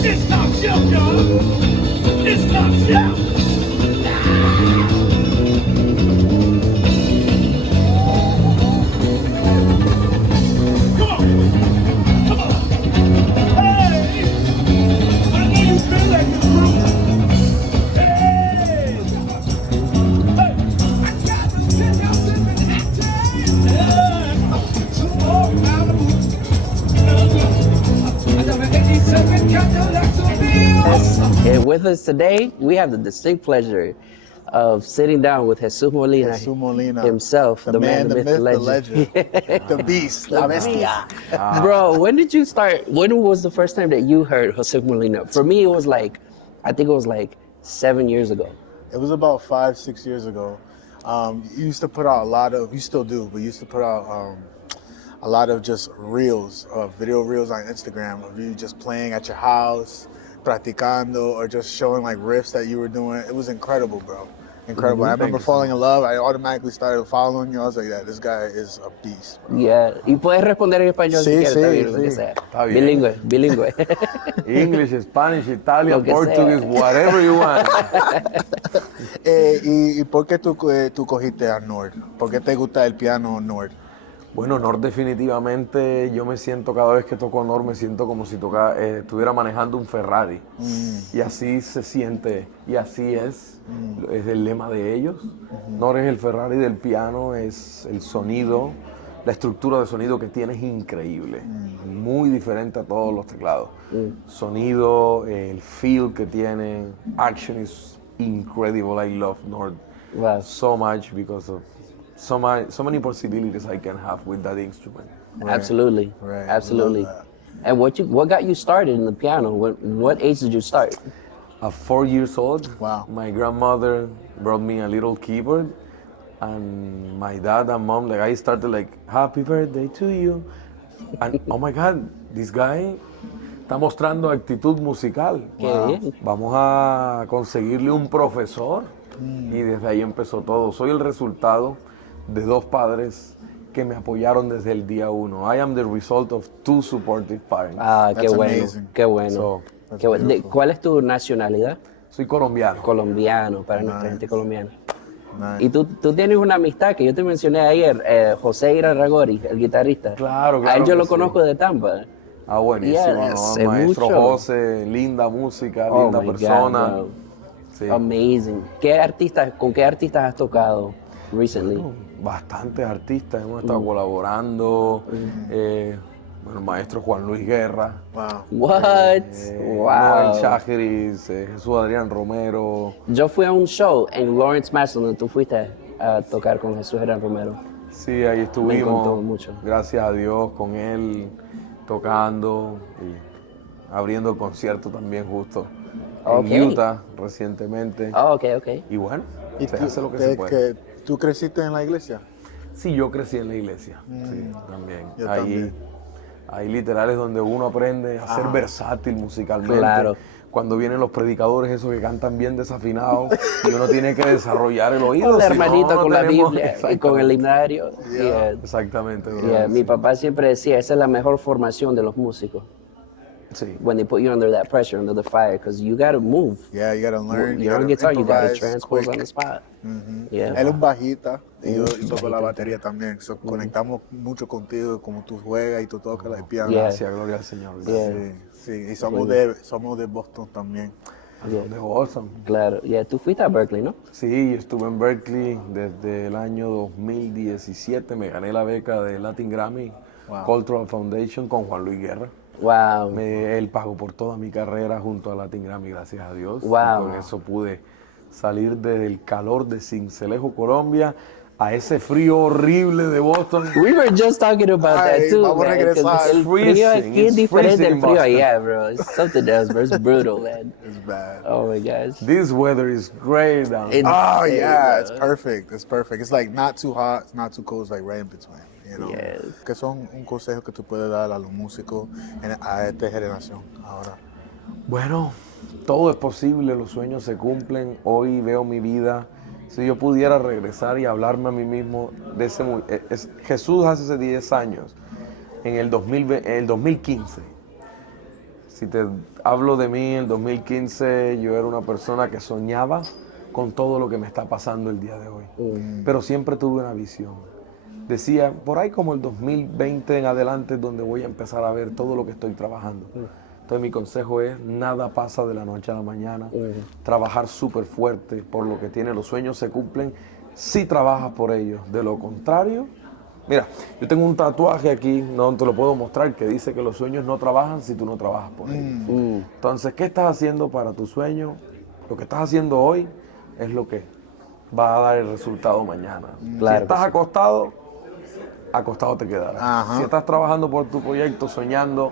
It's top shelf, y'all. It's top shelf. Come on. Come on. Hey. I know you feel like it's groove. Hey. Hey. I got to check out something active. Yeah. Some more Malibu. And with us today, we have the distinct pleasure of sitting down with Jesus Molina, himself, the man, the myth, the legend. The beast, La Bestia. Bro, when did you start? When was the first time that you heard Jesus Molina? For me, it was like, I think it was like 7 years ago. It was about 5-6 years ago. You used to put out a lot of, you still do, but you used to put out a lot of just reels, video reels on Instagram of you just playing at your house, practicando, or just showing like riffs that you were doing. It was incredible, bro. Incredible. I remember falling in love. I automatically started following you. I was like, yeah, this guy is a beast, bro. Yeah. Y puedes responder en español si quieres, está bien, lo que sea. Bilingüe. English, Spanish, Italian, Lo que Portuguese, sea. whatever you want. ¿Y por qué tú cogiste a Nord? ¿Por qué te gusta el piano Nord? Bueno, Nord definitivamente, yo me siento cada vez que toco Nord, me siento como si estuviera manejando un Ferrari. Y así se siente, y así es el lema de ellos. Nord es el Ferrari del piano, es el sonido, la estructura de sonido que tiene es increíble, muy diferente a todos los teclados. Sonido, el feel que tiene, action is incredible. I love Nord so much because of so many possibilities I can have with that instrument. Absolutely. Absolutely. And what got you started in the piano? What age did you start? At 4 years old, wow. My grandmother brought me a little keyboard, and my dad and mom, I started happy birthday to you. And oh my God, this guy está mostrando actitud musical. Qué bien. Vamos a conseguirle un profesor. Y desde ahí empezó todo. Soy el resultado de 2 padres que me apoyaron desde el día 1. I am the result of 2 supportive parents. Ah, qué bueno, qué bueno. Qué bueno. ¿Cuál es tu nacionalidad? Soy colombiano. Colombiano, para nuestra gente colombiana. Y tú tienes una amistad que yo te mencioné ayer, José Irarragori, el guitarrista. Claro. A él yo lo sí. conozco de Tampa. Ah, buenísimo. Yes, Maestro mucho. José, linda música, linda persona. God, sí. Amazing. ¿Con qué artistas has tocado recently? Bueno, bastantes artistas hemos estado colaborando. Bueno, el maestro Juan Luis Guerra. What? Wow. Noel Chajeris, Jesús Adrián Romero. Yo fui a un show en Lawrence, Mass, donde tú fuiste a tocar con Jesús Adrián Romero. Sí, ahí estuvimos. Me encantó mucho. Gracias a Dios con él tocando y abriendo el concierto también justo en Utah recientemente. Ok. Y bueno, ¿Y se hace lo que se puede. ¿Tú creciste en la iglesia? Sí, yo crecí en la iglesia, sí, también. Yo también. Ahí literal es donde uno aprende a ser versátil musicalmente. Claro. cuando vienen los predicadores, esos que cantan bien desafinados, y uno tiene que desarrollar el oído. Un si hermanito no con la tenemos- Biblia y con el himnario. Yeah. Exactamente. bro. Yeah, mi papá siempre decía, esa es la mejor formación de los músicos. Sí. When they put you under that pressure, under the fire, because you got to move. Yeah, you gotta learn. You're on guitar, you got to improvise transpose quick. on the spot. Yeah. Él es bajita y yo Mm, toco la bajita. batería también. So, Conectamos mucho contigo, como tú juegas y tú tocas el piano. Gracias, gloria al Señor. Sí, sí. Y somos de Boston también. De Boston. Claro, tú fuiste a Berkeley, ¿no? Sí, yo estuve en Berkeley desde el año 2017, me gané la beca de Latin Grammy Cultural Foundation con Juan Luis Guerra. Wow. Él pagó por toda mi carrera junto a Latin Grammy, gracias a Dios. Wow. Y con eso pude salir del calor de Sincelejo, Colombia, a ese frío horrible de Boston. We were just talking about that too, vamos a man. regresar. 'Cause el frío Freezing, aquí es it's diferente freezing del in frío Boston. allá, bro. It's something else, bro. It's brutal, man. It's bad. Oh my gosh. This weather is great down here. Oh yeah, it's perfect. It's perfect. It's like not too hot, it's not too cold. It's like right in between. You know. ¿Qué son un consejo que tú puedes dar a los músicos a esta generación ahora? Bueno, todo es posible, los sueños se cumplen. Hoy veo mi vida. Si yo pudiera regresar y hablarme a mí mismo de ese Jesús hace 10 años, en el 2015. Si te hablo de mí, en el 2015 yo era una persona que soñaba con todo lo que me está pasando el día de hoy. Pero siempre tuve una visión. Decía, por ahí como el 2020 en adelante es donde voy a empezar a ver todo lo que estoy trabajando. Entonces mi consejo es, nada pasa de la noche a la mañana. Trabajar súper fuerte por lo que tiene. Los sueños se cumplen si trabajas por ellos. De lo contrario, mira, yo tengo un tatuaje aquí, no te lo puedo mostrar, que dice que los sueños no trabajan si tú no trabajas por ellos. Entonces, ¿qué estás haciendo para tu sueño? Lo que estás haciendo hoy es lo que va a dar el resultado mañana. Claro Si estás que sí. acostado te quedarás. Si estás trabajando por tu proyecto, soñando,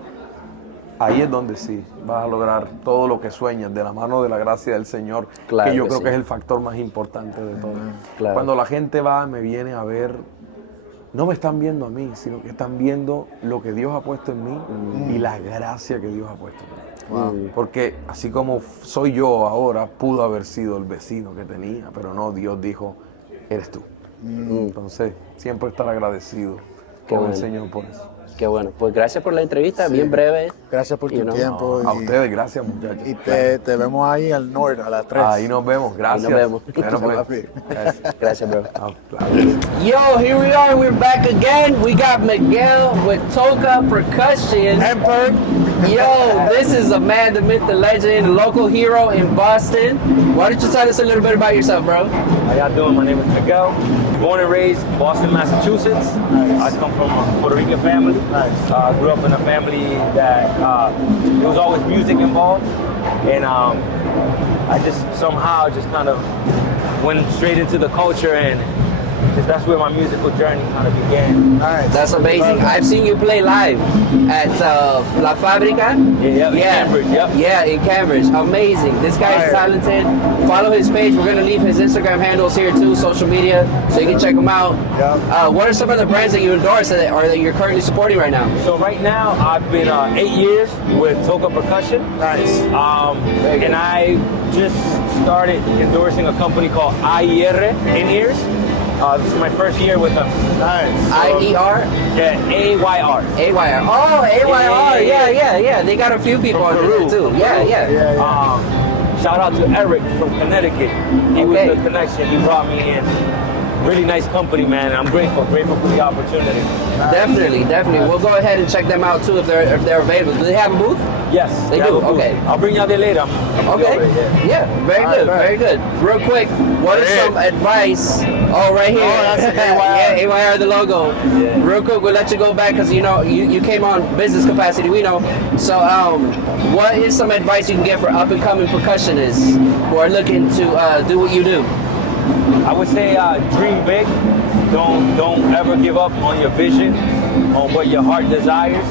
ahí es donde sí vas a lograr todo lo que sueñas, de la mano de la gracia del Señor, Claro que yo que creo sí. que es el factor más importante de todo. Claro. Cuando la gente me viene a ver, no me están viendo a mí, sino que están viendo lo que Dios ha puesto en mí y la gracia que Dios ha puesto en mí. Porque así como soy yo ahora, pudo haber sido el vecino que tenía, pero no, Dios dijo, eres tú. Entonces, siempre estar agradecido Qué con el bueno. Señor por eso. Qué bueno. Pues gracias por la entrevista, Sí. bien breve. Gracias por tu tiempo. A ustedes, gracias muchachos. Y te vemos ahí al norte a las 3. Ahí nos vemos, gracias. Ahí nos vemos. Bueno, pues, Gracias, bro. Yo, here we are. We're back again. We got Miguel with Toca Percussion. Yo, this is a man, the myth, the legend, local hero in Boston. Why don't you tell us a little bit about yourself, bro? How y'all doing? My name is Miguel. Born and raised Boston, Massachusetts. I come from a Puerto Rican family. Grew up in a family that there was always music involved, and I just somehow just kind of went straight into the culture, and that's where my musical journey kind of began. That's amazing. I've seen you play live at La Fabrica. Yeah, in Cambridge, yep. Yeah, in Cambridge. Amazing. This guy is talented. Follow his page. We're going to leave his Instagram handles here too, social media, so you can check him out. What are some of the brands that you endorse or that you're currently supporting right now? So right now, I've been 8 years with Toca Percussion. Nice. And I just started endorsing a company called IER, In-Ears. This is my first year with them. Nice. IER? Yeah, AYR. AYR. Oh, AYR. Yeah. They got a few people on there too. Yeah. Shout out to Eric from Connecticut. He was the connection. He brought me in. Really nice company, man. I'm grateful for the opportunity. Definitely. We'll go ahead and check them out too if they're available. Do they have a booth? Yes, they have do. a booth. Okay. I'll bring y'all there later. Okay. Yeah. Very good. Real quick, what is some advice? Oh, right here. Oh, that's AYR. Yeah, AYR, the logo. Yeah. Real quick, we'll let you go back because you came on business capacity. We know. So, what is some advice you can get for up and coming percussionists who are looking to do what you do? I would say dream big. Don't ever give up on your vision. on what your heart desires.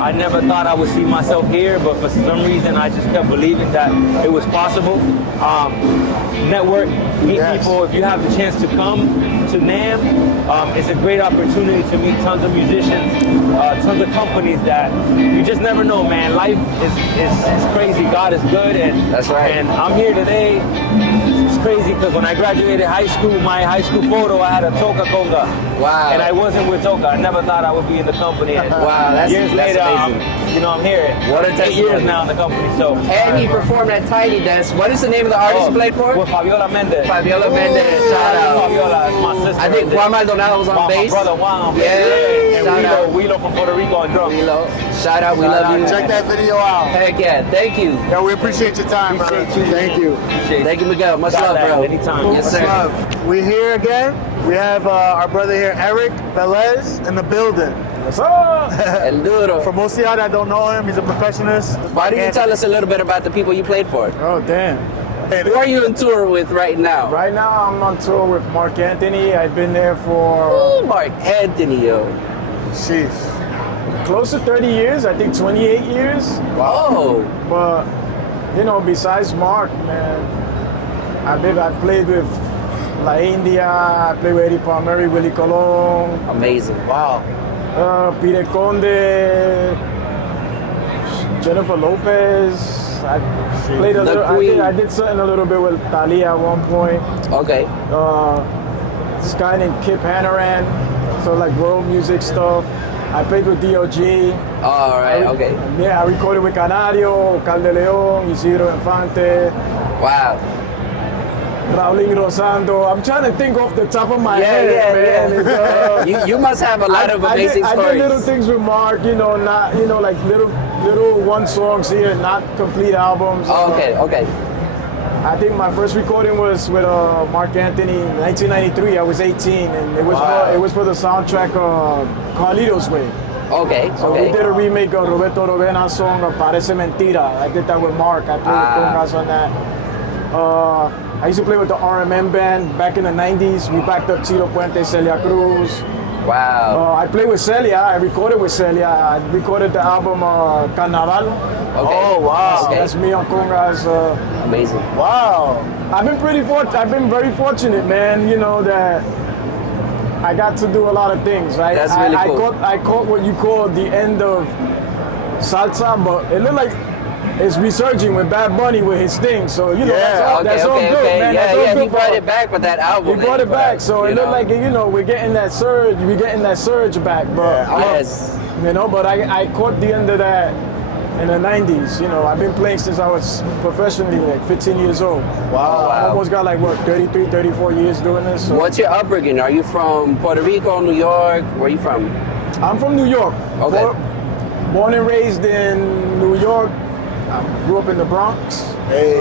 I never thought I would see myself here, but for some reason I just kept believing that it was possible. Network, meet people. If you have the chance to come to NAMM, it's a great opportunity to meet tons of musicians, tons of companies that you just never know, man. Life is crazy. God is good, and that's right. And I'm here today. It's crazy because when I graduated high school, my high school photo, I had a Toca conga. Wow. And I wasn't with Toca. I never thought I would be in the company. And wow, that's years later, amazing. I'm here. What a 8 years now in the company. So. And he performed at Tiny Desk. What is the name of the artist you played for? With Fabiola Mendez. Fabiola Mendez. Shout out. Fabiola is my sister. I think Juan Maldonado was on bass. My brother Juan. Yeah. And Shout out. Wheelo from Puerto Rico on drums. Wheelo. Shout out. We love you. Check that video out. Heck yeah. Thank you. Yeah, we appreciate your time, brother. Thank you. Thank you, Miguel. Much love, bro. Anytime. Yes, sir. Much love. We're here again. We have our brother here, Eric Velez, in the building. El Duro. For most of y'all that don't know him, he's a percussionist. Why don't you tell us a little bit about the people you played for? Oh, damn. Who are you on tour with right now? Right now, I'm on tour with Mark Anthony. I've been there for... Ooh, Mark Anthony, yo. Jeez. Close to 30 years, I think 28 years. Wow. But, you know, besides Mark, man, I played with La India, I played with Eddie Palmieri, Willie Colon. Amazing. Wow. Peter Conde, Jennifer Lopez. I played a little. I did something a little bit with Thalia at one point. Okay. This guy named Kip Hannaran, so like world music stuff. I played with D.O.G. All right. Okay. Yeah, I recorded with Canario, Cal de Leon, Isidro Infante. Wow. Raulín Rosando. I'm trying to think off the top of my head, man. You must have a lot of amazing stories. I did little things with Mark, like little one songs here, not complete albums. Oh, okay. I think my first recording was with Mark Anthony in 1993. I was 18, and it was for the soundtrack of Carlito's Way. Okay. So we did a remake of Roberto Rovena's song Parece Mentira. I did that with Mark. I played with congas on that. I used to play with the RMM band back in the 90s. We backed up Tito Puente, Celia Cruz. Wow. I played with Celia. I recorded with Celia. I recorded the album Carnaval. Okay. Oh, wow. That's me on congas. Amazing. Wow. I've been very fortunate, man, that I got to do a lot of things, right? That's really cool. I caught what you call the end of salsa, but it looked like it's resurging with Bad Bunny with his thing. So, that's all good, man. Yeah, he brought it back with that album. He brought it back, so it looked like, we're getting that surge back, but but I caught the end of that in the 90s. I've been playing since I was professionally like 15 years old. Wow. I almost got 33, 34 years doing this. So. What's your upbringing? Are you from Puerto Rico, New York? Where are you from? I'm from New York. Okay. Born and raised in New York. I grew up in the Bronx. Hey.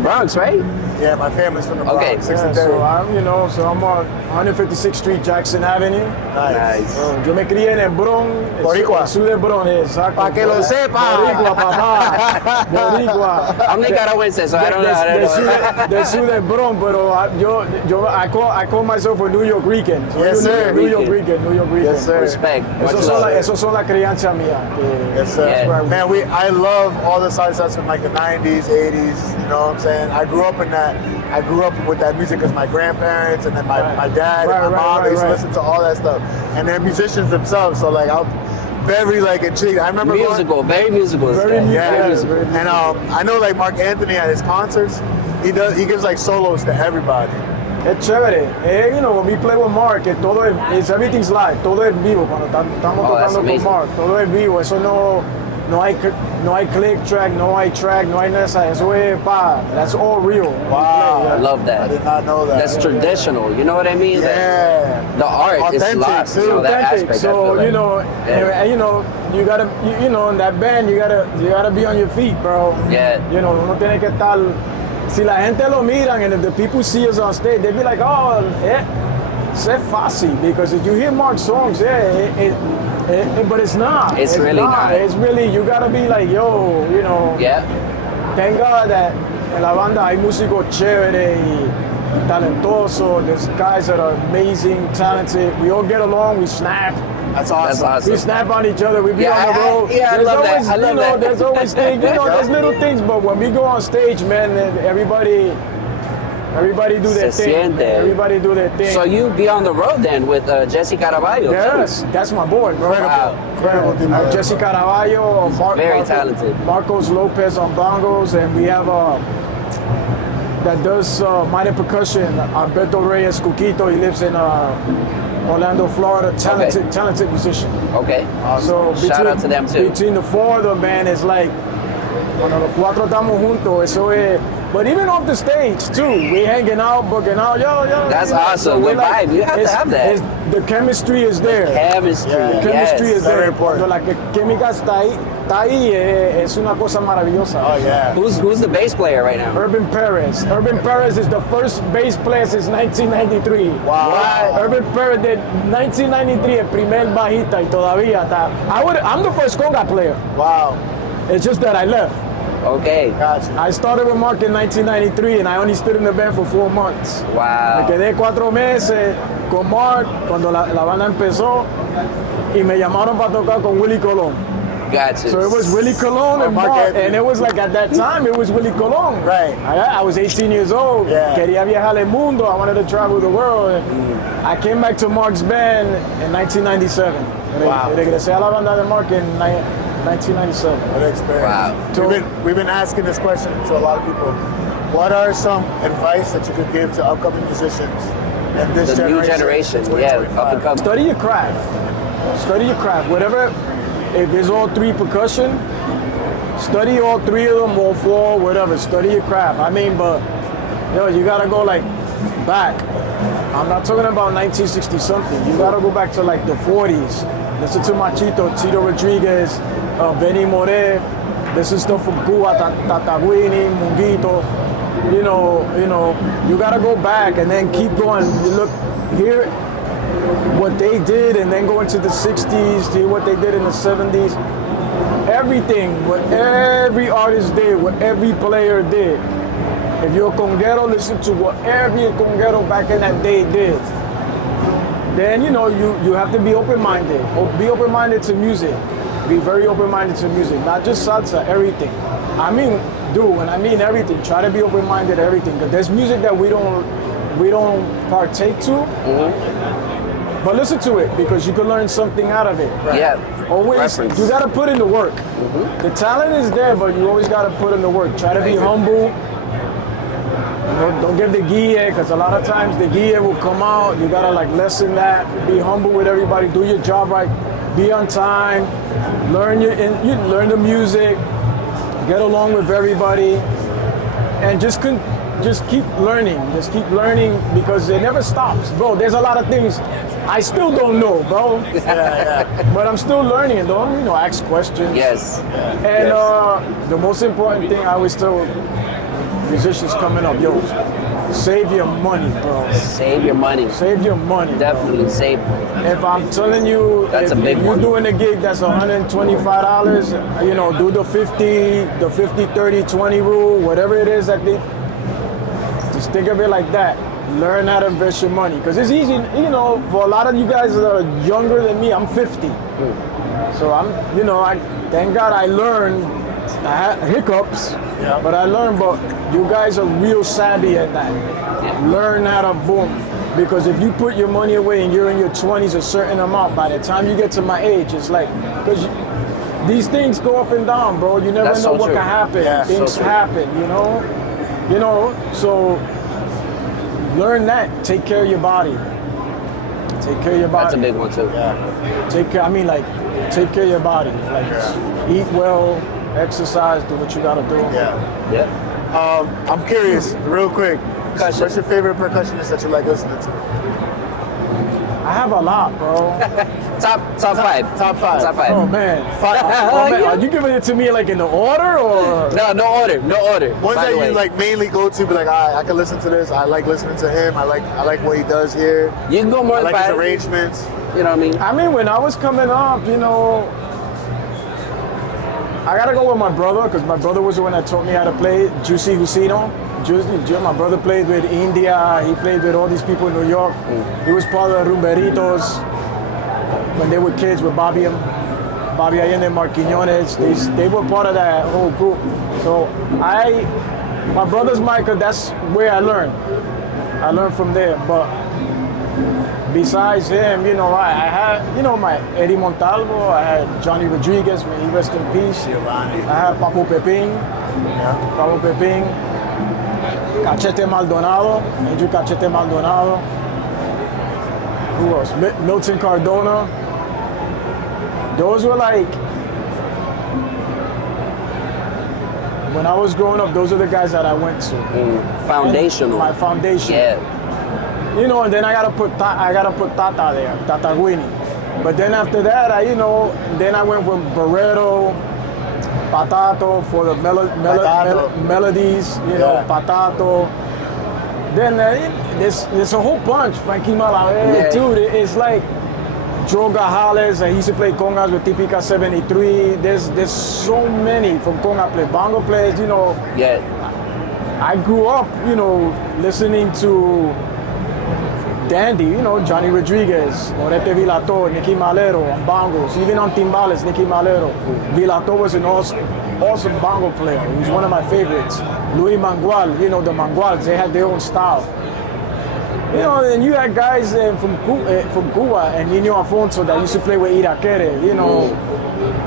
Bronx, right? Yeah, my family's from the Bronx. Okay. So I'm on 156th Street, Jackson Avenue. Nice. Yo me crié en el Bronx, Boricua. sur del Bronx, exacto. Pa' que lo sepa. Boricua, papá. Boricua. I'm nicaragüense, so I don't know. Del sur del Bronx, pero I call myself a New York Rican. So Yes, sir. New York Rican. Yes, sir. Respect. Esos son la crianza mía. Yes, sir. Yeah. Man, I love all the salsas from like the 90s, 80s, you know what I'm saying? I grew up in that. I grew up with that music because my grandparents and then my dad and my mom, they used to listen to all that stuff. And they're musicians themselves, so like I'm very like intrigued. I remember very musical. Very musical. And I know like Mark Anthony at his concerts, he gives like solos to everybody. Es chévere. When we play with Mark, everything's live, todo es vivo. Cuando estamos tocando con Mark, todo es vivo. Eso no hay click track, no hay track, no hay nada. Eso es that's all real. Wow. I love that. I did not know that. That's traditional. You know what I mean? Yeah. The art Authentic, is lost. too. That aspect. So you gotta, in that band, you gotta be on your feet, bro. Yeah. Uno tiene que estar. Si la gente lo miran and if the people see us on stage, they be like, oh, it's fácil, because if you hear Mark's songs, but it's not. It's really not. It's really, you gotta be like, yo, Yeah. Thank God that en la banda hay músicos chévere y talentoso. There's guys that are amazing, talented. We all get along, we snap. That's awesome. We snap on each other. We be on the road. I There's love always, that. I love that. There's always things. There's little things. But when we go on stage, man, then everybody do their Se thing. siente. Everybody do their thing. So you be on the road then with Jesse Caraballo? Yes, too. that's my boy, bro. Wow. Jesse Caraballo, Very talented. Marcos Lopez on bongos, and we have that does minor percussion. Alberto Reyes Cuquito. He lives in Orlando, Florida. Talented musician. Okay. So Shout out to them too. Between the four of them, man, it's like cuando los cuatro estamos juntos. Eso es. But even off the stage too, we hanging out, booking out, yo. That's awesome. The vibe, you have to have that. The chemistry is there. Chemistry, The chemistry is there. Very important. Cuando la química está ahí, es una cosa maravillosa. Oh yeah. Who's the bass player right now? Urban Perez. Urban Perez is the first bass player since 1993. Wow. Urban Perez did 1993, el primer bajista, y todavía está. I'm the first conga player. Wow. It's just that I left. Okay. Gotcha. I started with Mark in 1993 and I only stood in the band for 4 months. Wow. Me quedé 4 meses con Mark cuando la banda empezó y me llamaron para tocar con Willie Colon. Gotcha. So it was Willie Colon and Mark, and it was like at that time it was Willie Colon. Right. I was 18 years old. Yeah. Quería viajar el mundo. I wanted to travel the world. And I came back to Mark's band in 1997. Wow. Regresé a la banda de Mark in 1997. What an experience. Wow. So, We've been asking this question to a lot of people. What are some advice that you could give to upcoming musicians in this The new generation? generation, up and coming. study your craft. Study your craft. Whatever, if it's all 3 percussion, study all 3 of them, all 4, whatever. Study your craft. I mean, but you gotta go like back. I'm not talking about 1960 something. You gotta go back to like the 40s. Listen to Machito, Tito Rodriguez, Benny Moré. This is stuff from Cuba, Tataguini, Munguito. You gotta go back and then keep going. You look here, what they did, and then go into the 60s, see what they did in the 70s. Everything, what every artist did, what every player did. If you're a conguero, listen to what every conguero back in that day did. Then you have to be open-minded. Be open-minded to music. Be very open-minded to music, not just salsa, everything. I mean, when I mean everything, try to be open-minded to everything. Because there's music that we don't partake to. Mm-hmm. But listen to it because you can learn something out of it. Right? Yeah. Always, Reference. you got to put in the work. Mm-hmm. The talent is there, but you always got to put in the work. Try to be humble. Don't get the guille, because a lot of times the guille will come out. You gotta lessen that. Be humble with everybody. Do your job right. Be on time. Learn learn the music. Get along with everybody, and just keep learning. Just keep learning because it never stops, bro. There's a lot of things I still don't know, bro. But I'm still learning. Don't ask questions. Yes. And the most important thing I always tell musicians coming up, save your money, bro. Save your money. Save your money. Definitely bro. save. If I'm telling you, That's if a big you're one. doing a gig that's $125, do the 50, 30, 20 rule, whatever it is that they, just think of it like that. Learn how to invest your money. Because it's easy, for a lot of you guys that are younger than me, I'm 50. So thank God I learned. I had hiccups, but I learned. But you guys are real savvy at that. Learn how to boom. Because if you put your money away and you're in your 20s a certain amount, by the time you get to my age, it's like, because these things go up and down, bro. You never know what can happen. Yeah, things happen, So learn that. Take care of your body. Take care of your body. That's a big one too. Take care of your body. Eat well. Exercise, do what you gotta do. Yeah. I'm curious, real quick. What's your favorite percussionist that you like listening to? I have a lot, bro. Top five. Top 5. Top 5. Oh man. Are you giving it to me in the order or? No order. Ones that you mainly go to, be like, I can listen to this. I like listening to him. I like what he does here. You can go more than 5. His arrangements. You know what I mean? I mean, when I was coming up, I gotta go with my brother because my brother was the one that taught me how to play. Juicy Husino. My brother played with India. He played with all these people in New York. He was part of the Rumberitos. when they were kids with Bobby Allende, Mark Quiñones. They were part of that whole group. So my brother's Michael, that's where I learned. I learned from there. But besides him, I had, my Eddie Montalvo, I had Johnny Rodriguez, may he rest in peace. Giovanni. I had Papo Pepin, Cachete Maldonado, Andrew Cachete Maldonado. Who else? Milton Cardona. Those were like, when I was growing up, those are the guys that I went to. Foundational. My foundation. Yeah. And then I gotta put Tata there, Tata Guini. But then after that, then I went with Barreto, Patato for the melodies, Patato. Then there's a whole bunch, Frankie Malavé, dude. It's like Joe Gajales, I used to play congas with Típica 73. There's so many from conga play, bongo players, Yeah. I grew up, listening to Dandy, Johnny Rodriguez, Morete Vilato, Nicky Malero on bongos, even on timbales, Nicky Malero. Vilato was an awesome bongo player. He was one of my favorites. Luis Mangual, the Manguals, they had their own style. And you had guys from Cuba and Nino Afonso that used to play with Irakere,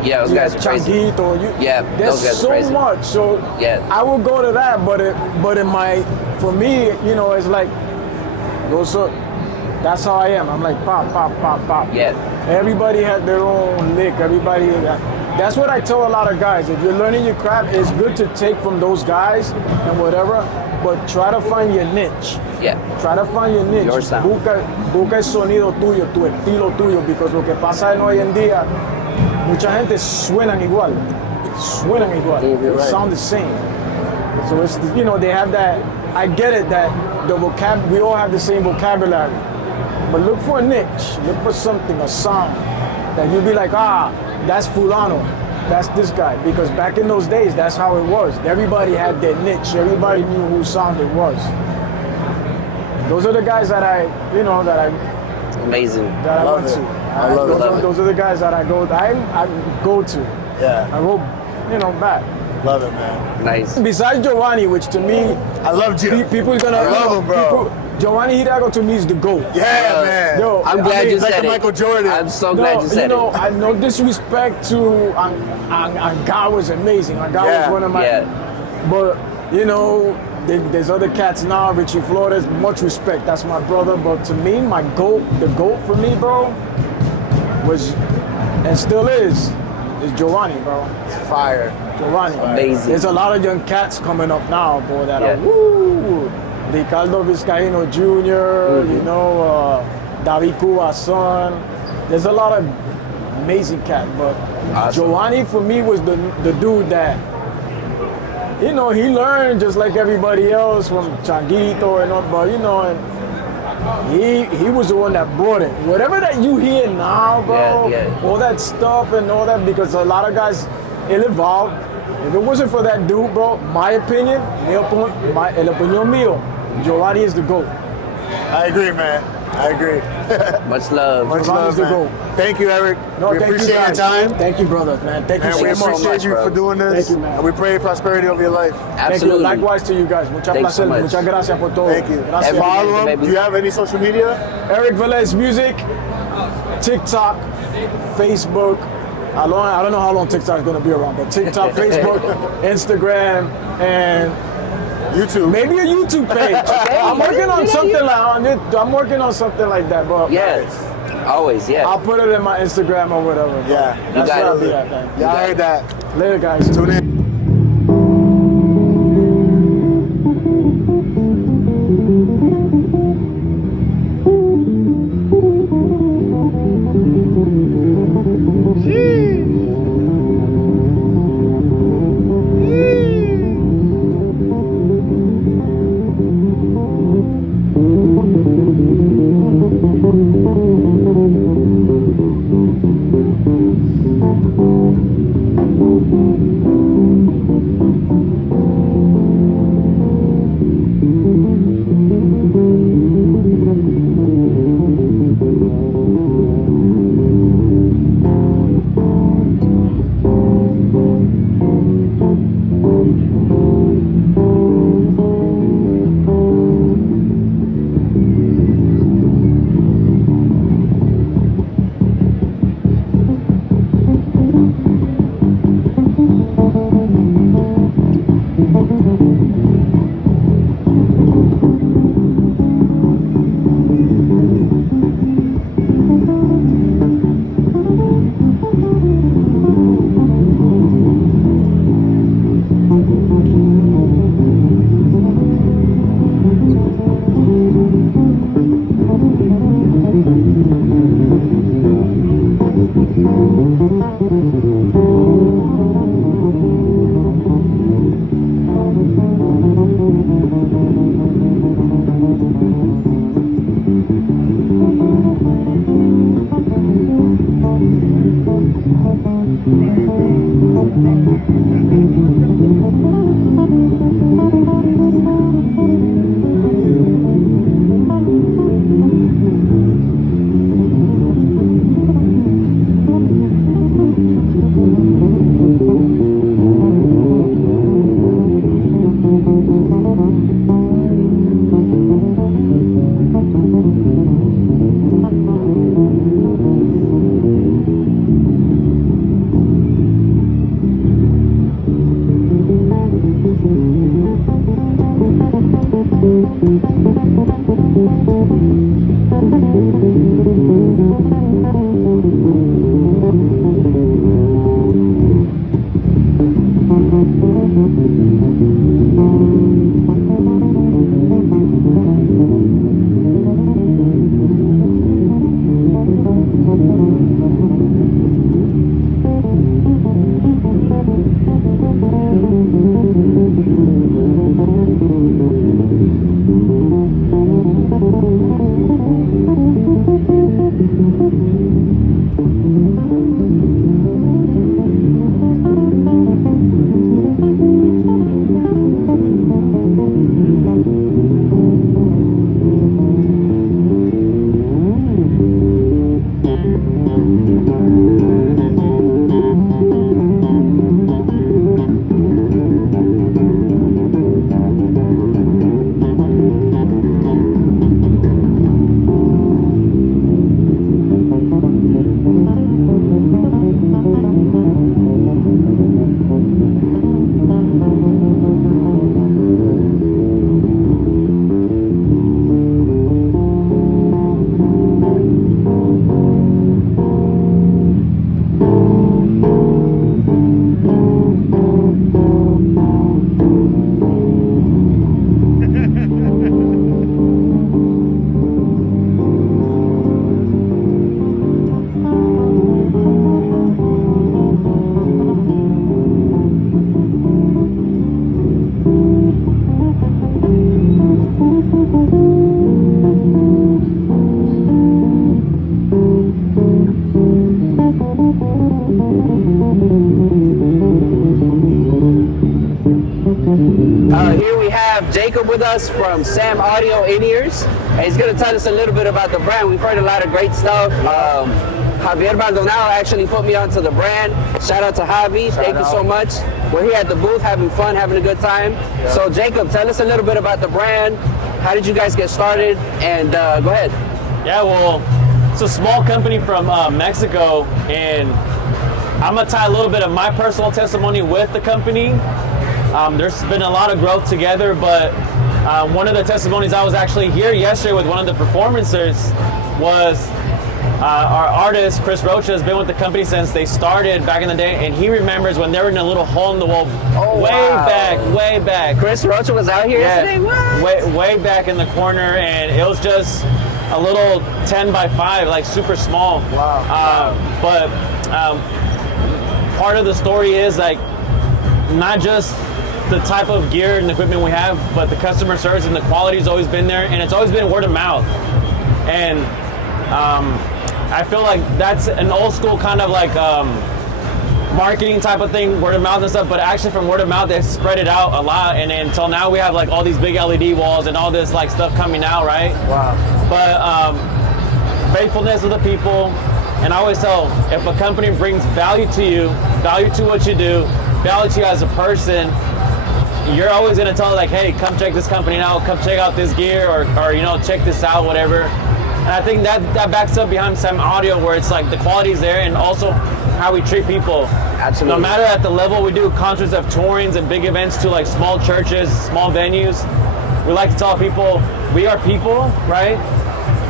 Yeah, those guys are crazy. Changuito, those guys there's are so crazy. much. So I will go to that, but for me, it's like that's how I am. I'm like pop. Yeah. Everybody had their own lick. That's what I tell a lot of guys. If you're learning your craft, it's good to take from those guys and whatever, but try to find your niche. Yeah. Try to find your niche. Your sound. Busca el sonido tuyo, tu estilo tuyo, because lo que pasa hoy en día, mucha gente suenan igual. They sound the same. So it's, they have that, I get it that we all have the same vocabulary, but look for a niche, look for something, a sound, that you'll be like, that's Fulano, that's this guy, because back in those days, that's how it was. Everybody had their niche, everybody knew whose sound it was. Those are the guys that Amazing. That I went to. I love it. Those are the guys that I go to. Yeah. I go, back. Love it, man. Nice. Besides Giovanni, which to me, I love Gio. People are gonna love him, bro. Giovanni Hidalgo to me is the GOAT. Yeah, man. Yo, I'm glad you like said a it. Michael Jordan. I'm so glad you said it. I no disrespect to Anga was amazing. Anga was one of my. But there's other cats now. Richie Flores, much respect. That's my brother. But to me, the GOAT for me, bro, was and still is Giovanni, bro. It's fire. Giovanni. Amazing. There's a lot of young cats coming up now, bro, that are woo. Ricardo Vizcaíno Jr., David Cuba's son. There's a lot of amazing cats, but Giovanni for me was the dude that, he learned just like everybody else from Changuito and all, but he was the one that brought it. Whatever that you hear now, bro, all that stuff and all that, because a lot of guys, it evolved. If it wasn't for that dude, bro, my opinion, el opinión mío, Giovanni is the GOAT. I agree, man. I agree. Much love. Much love, man. Thank you, Eric. No, we appreciate your time. Thank you, brothers, man. Thank you so much. We appreciate you for doing this. Thank you, man. And we pray prosperity over your life. Absolutely. Thank you. Likewise to you guys. Muchas Thanks so placer. much. Muchas gracias por todo. Thank you. Gracias. Follow him. Do you have any social media? Eric Velez Music, TikTok, Facebook. I don't know how long TikTok is going to be around, but TikTok, Facebook, Instagram, and YouTube. Maybe a YouTube page. I'm working on something like that, but yes, always, I'll put it in my Instagram or whatever. Yeah, that's where I'll be at, man. Y'all heard that. Later, guys. Tune in. Here we have Jacob with us from Sam Audio In-Ears. And he's going to tell us a little bit about the brand. We've heard a lot of great stuff. Javier Maldonado actually put me onto the brand. Shout out to Javi. Thank you so much. We're here at the booth having fun, having a good time. Yeah. So Jacob, tell us a little bit about the brand. How did you guys get started? And go ahead. Yeah, well, it's a small company from Mexico, and I'm going to tie a little bit of my personal testimony with the company. There's been a lot of growth together, but one of the testimonies, I was actually here yesterday with one of the performers, was our artist, Chris Rocha, has been with the company since they started back in the day, and he remembers when they were in a little hole in the wall way back. Chris Rocha was out here yesterday? What? Way back in the corner, and it was just a little 10 by 5, like super small. But part of the story is like not just the type of gear and equipment we have, but the customer service and the quality's always been there, and it's always been word of mouth. And I feel like that's an old school kind of like marketing type of thing, word of mouth and stuff, but actually from word of mouth they spread it out a lot, and until now we have like all these big LED walls and all this like stuff coming out, right? Wow. But faithfulness of the people, and I always tell, if a company brings value to you, value to what you do, value to you as a person, you're always gonna tell like, hey, come check this company out, come check out this gear, or you know, check this out, whatever. And I think that backs up behind Sam Audio, where it's like the quality's there, and also how we treat people. Absolutely. No matter at the level we do concerts of tourings and big events to like small churches, small venues, we like to tell people we are people, right?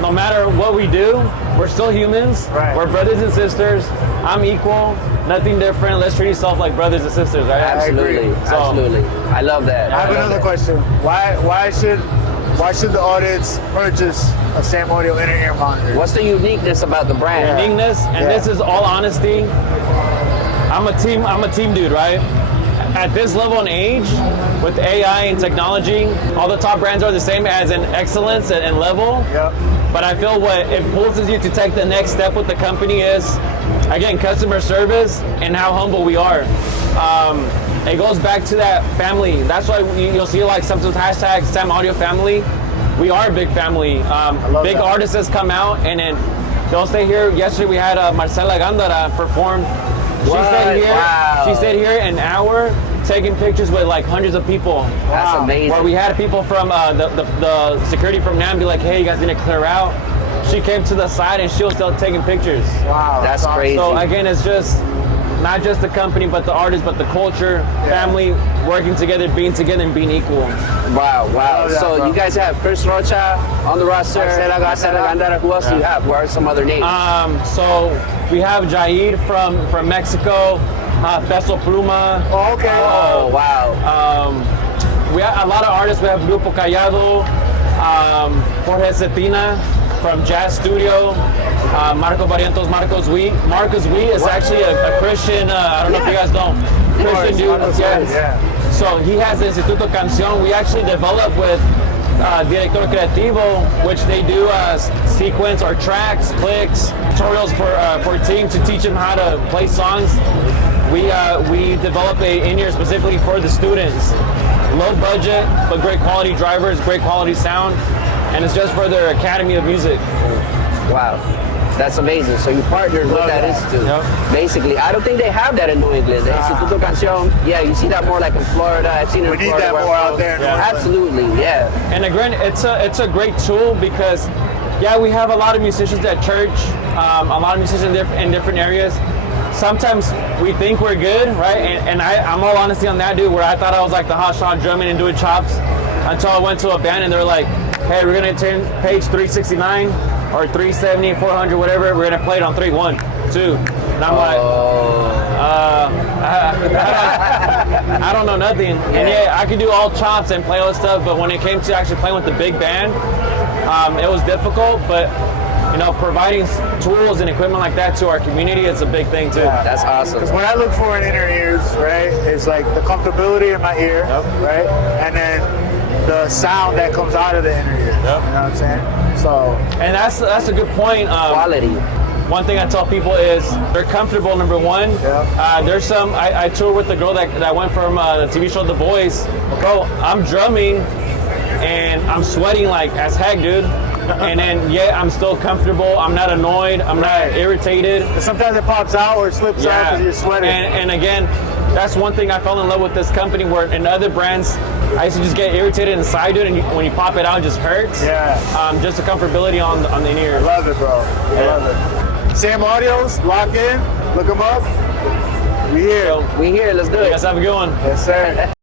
No matter what we do, we're still humans. Right. We're brothers and sisters. I'm equal, nothing different. Let's treat yourself like brothers and sisters, right? Absolutely. Absolutely. I love that. I have another question. Why should the audience purchase a Sam Audio in-ear monitor? What's the uniqueness about the brand? Uniqueness, and this is all honesty. I'm a team dude, right? At this level and age, with AI and technology, all the top brands are the same as in excellence and level. Yep. But I feel what impulses you to take the next step with the company is, again, customer service and how humble we are. It goes back to that family. That's why you'll see like sometimes hashtag Sam Audio family. We are a big family. Big artists come out, and then they'll stay here. Yesterday we had Marcela Gándara perform. She stayed here an hour taking pictures with like hundreds of people. That's amazing. Where we had people from the security from Namm be like, hey, you guys need to clear out. She came to the side and she was still taking pictures. Wow. That's crazy. So again, it's just not just the company, but the artists, but the culture, family, working together, being together, and being equal. Wow. So you guys have Chris Rocha on the roster, Marcela Gándara. Who else do you have? Who are some other names? So we have Jair from Mexico, Peso Pluma. Oh, okay. Oh, wow. We have a lot of artists. We have Grupo Callado, Jorge Cetina from Jazz Studio, Marco Barrientos, Marcos Wee. Marcos Wee is actually a Christian, I don't know if you guys know, Christian dude. Yeah. So he has the Instituto Canción. We actually developed with Director Creativo, which they do sequence or tracks, clicks, tutorials for teams to teach them how to play songs. We develop a in-ear specifically for the students. Low budget, but great quality drivers, great quality sound, and it's just for their Academy of Music. Wow. That's amazing. So you partnered with that institute. Yep. Basically, I don't think they have that in New England. The Instituto Canción, yeah, you see that more like in Florida. I've seen it in Florida. We need that more out there. Absolutely, yeah. And again, it's a great tool because, yeah, we have a lot of musicians at church, a lot of musicians in different areas. Sometimes we think we're good, right? And I'm all honesty on that, dude, where I thought I was like the hot shot drumming and doing chops until I went to a band and they're like, hey, we're going to turn page 369 or 370, 400, whatever. We're going to play it on 3, 1, 2. And I'm like, I don't know nothing. And yeah, I could do all chops and play all this stuff, but when it came to actually playing with the big band, it was difficult, but you know, providing tools and equipment like that to our community is a big thing too. Yeah. That's awesome. Because when I look for in inner ears, right, it's like the comfortability in my ear, right, and then the sound that comes out of the inner ear. You know what I'm saying? So, and that's a good point. Quality. one thing I tell people is they're comfortable, number one. There's some, I toured with the girl that went from the TV show The Boys. Bro, I'm drumming and I'm sweating like as heck, dude. And then, I'm still comfortable. I'm not annoyed. I'm not irritated. Sometimes it pops out or it slips out because you're sweating. And again, that's one thing I fell in love with this company, where in other brands, I used to just get irritated inside, dude, and when you pop it out, it just hurts. Just the comfortability on the ear. I love it, bro. I love it. Sam Audios, lock in, look them up. We here. We here. Let's do it. You guys have a good one. Yes, sir.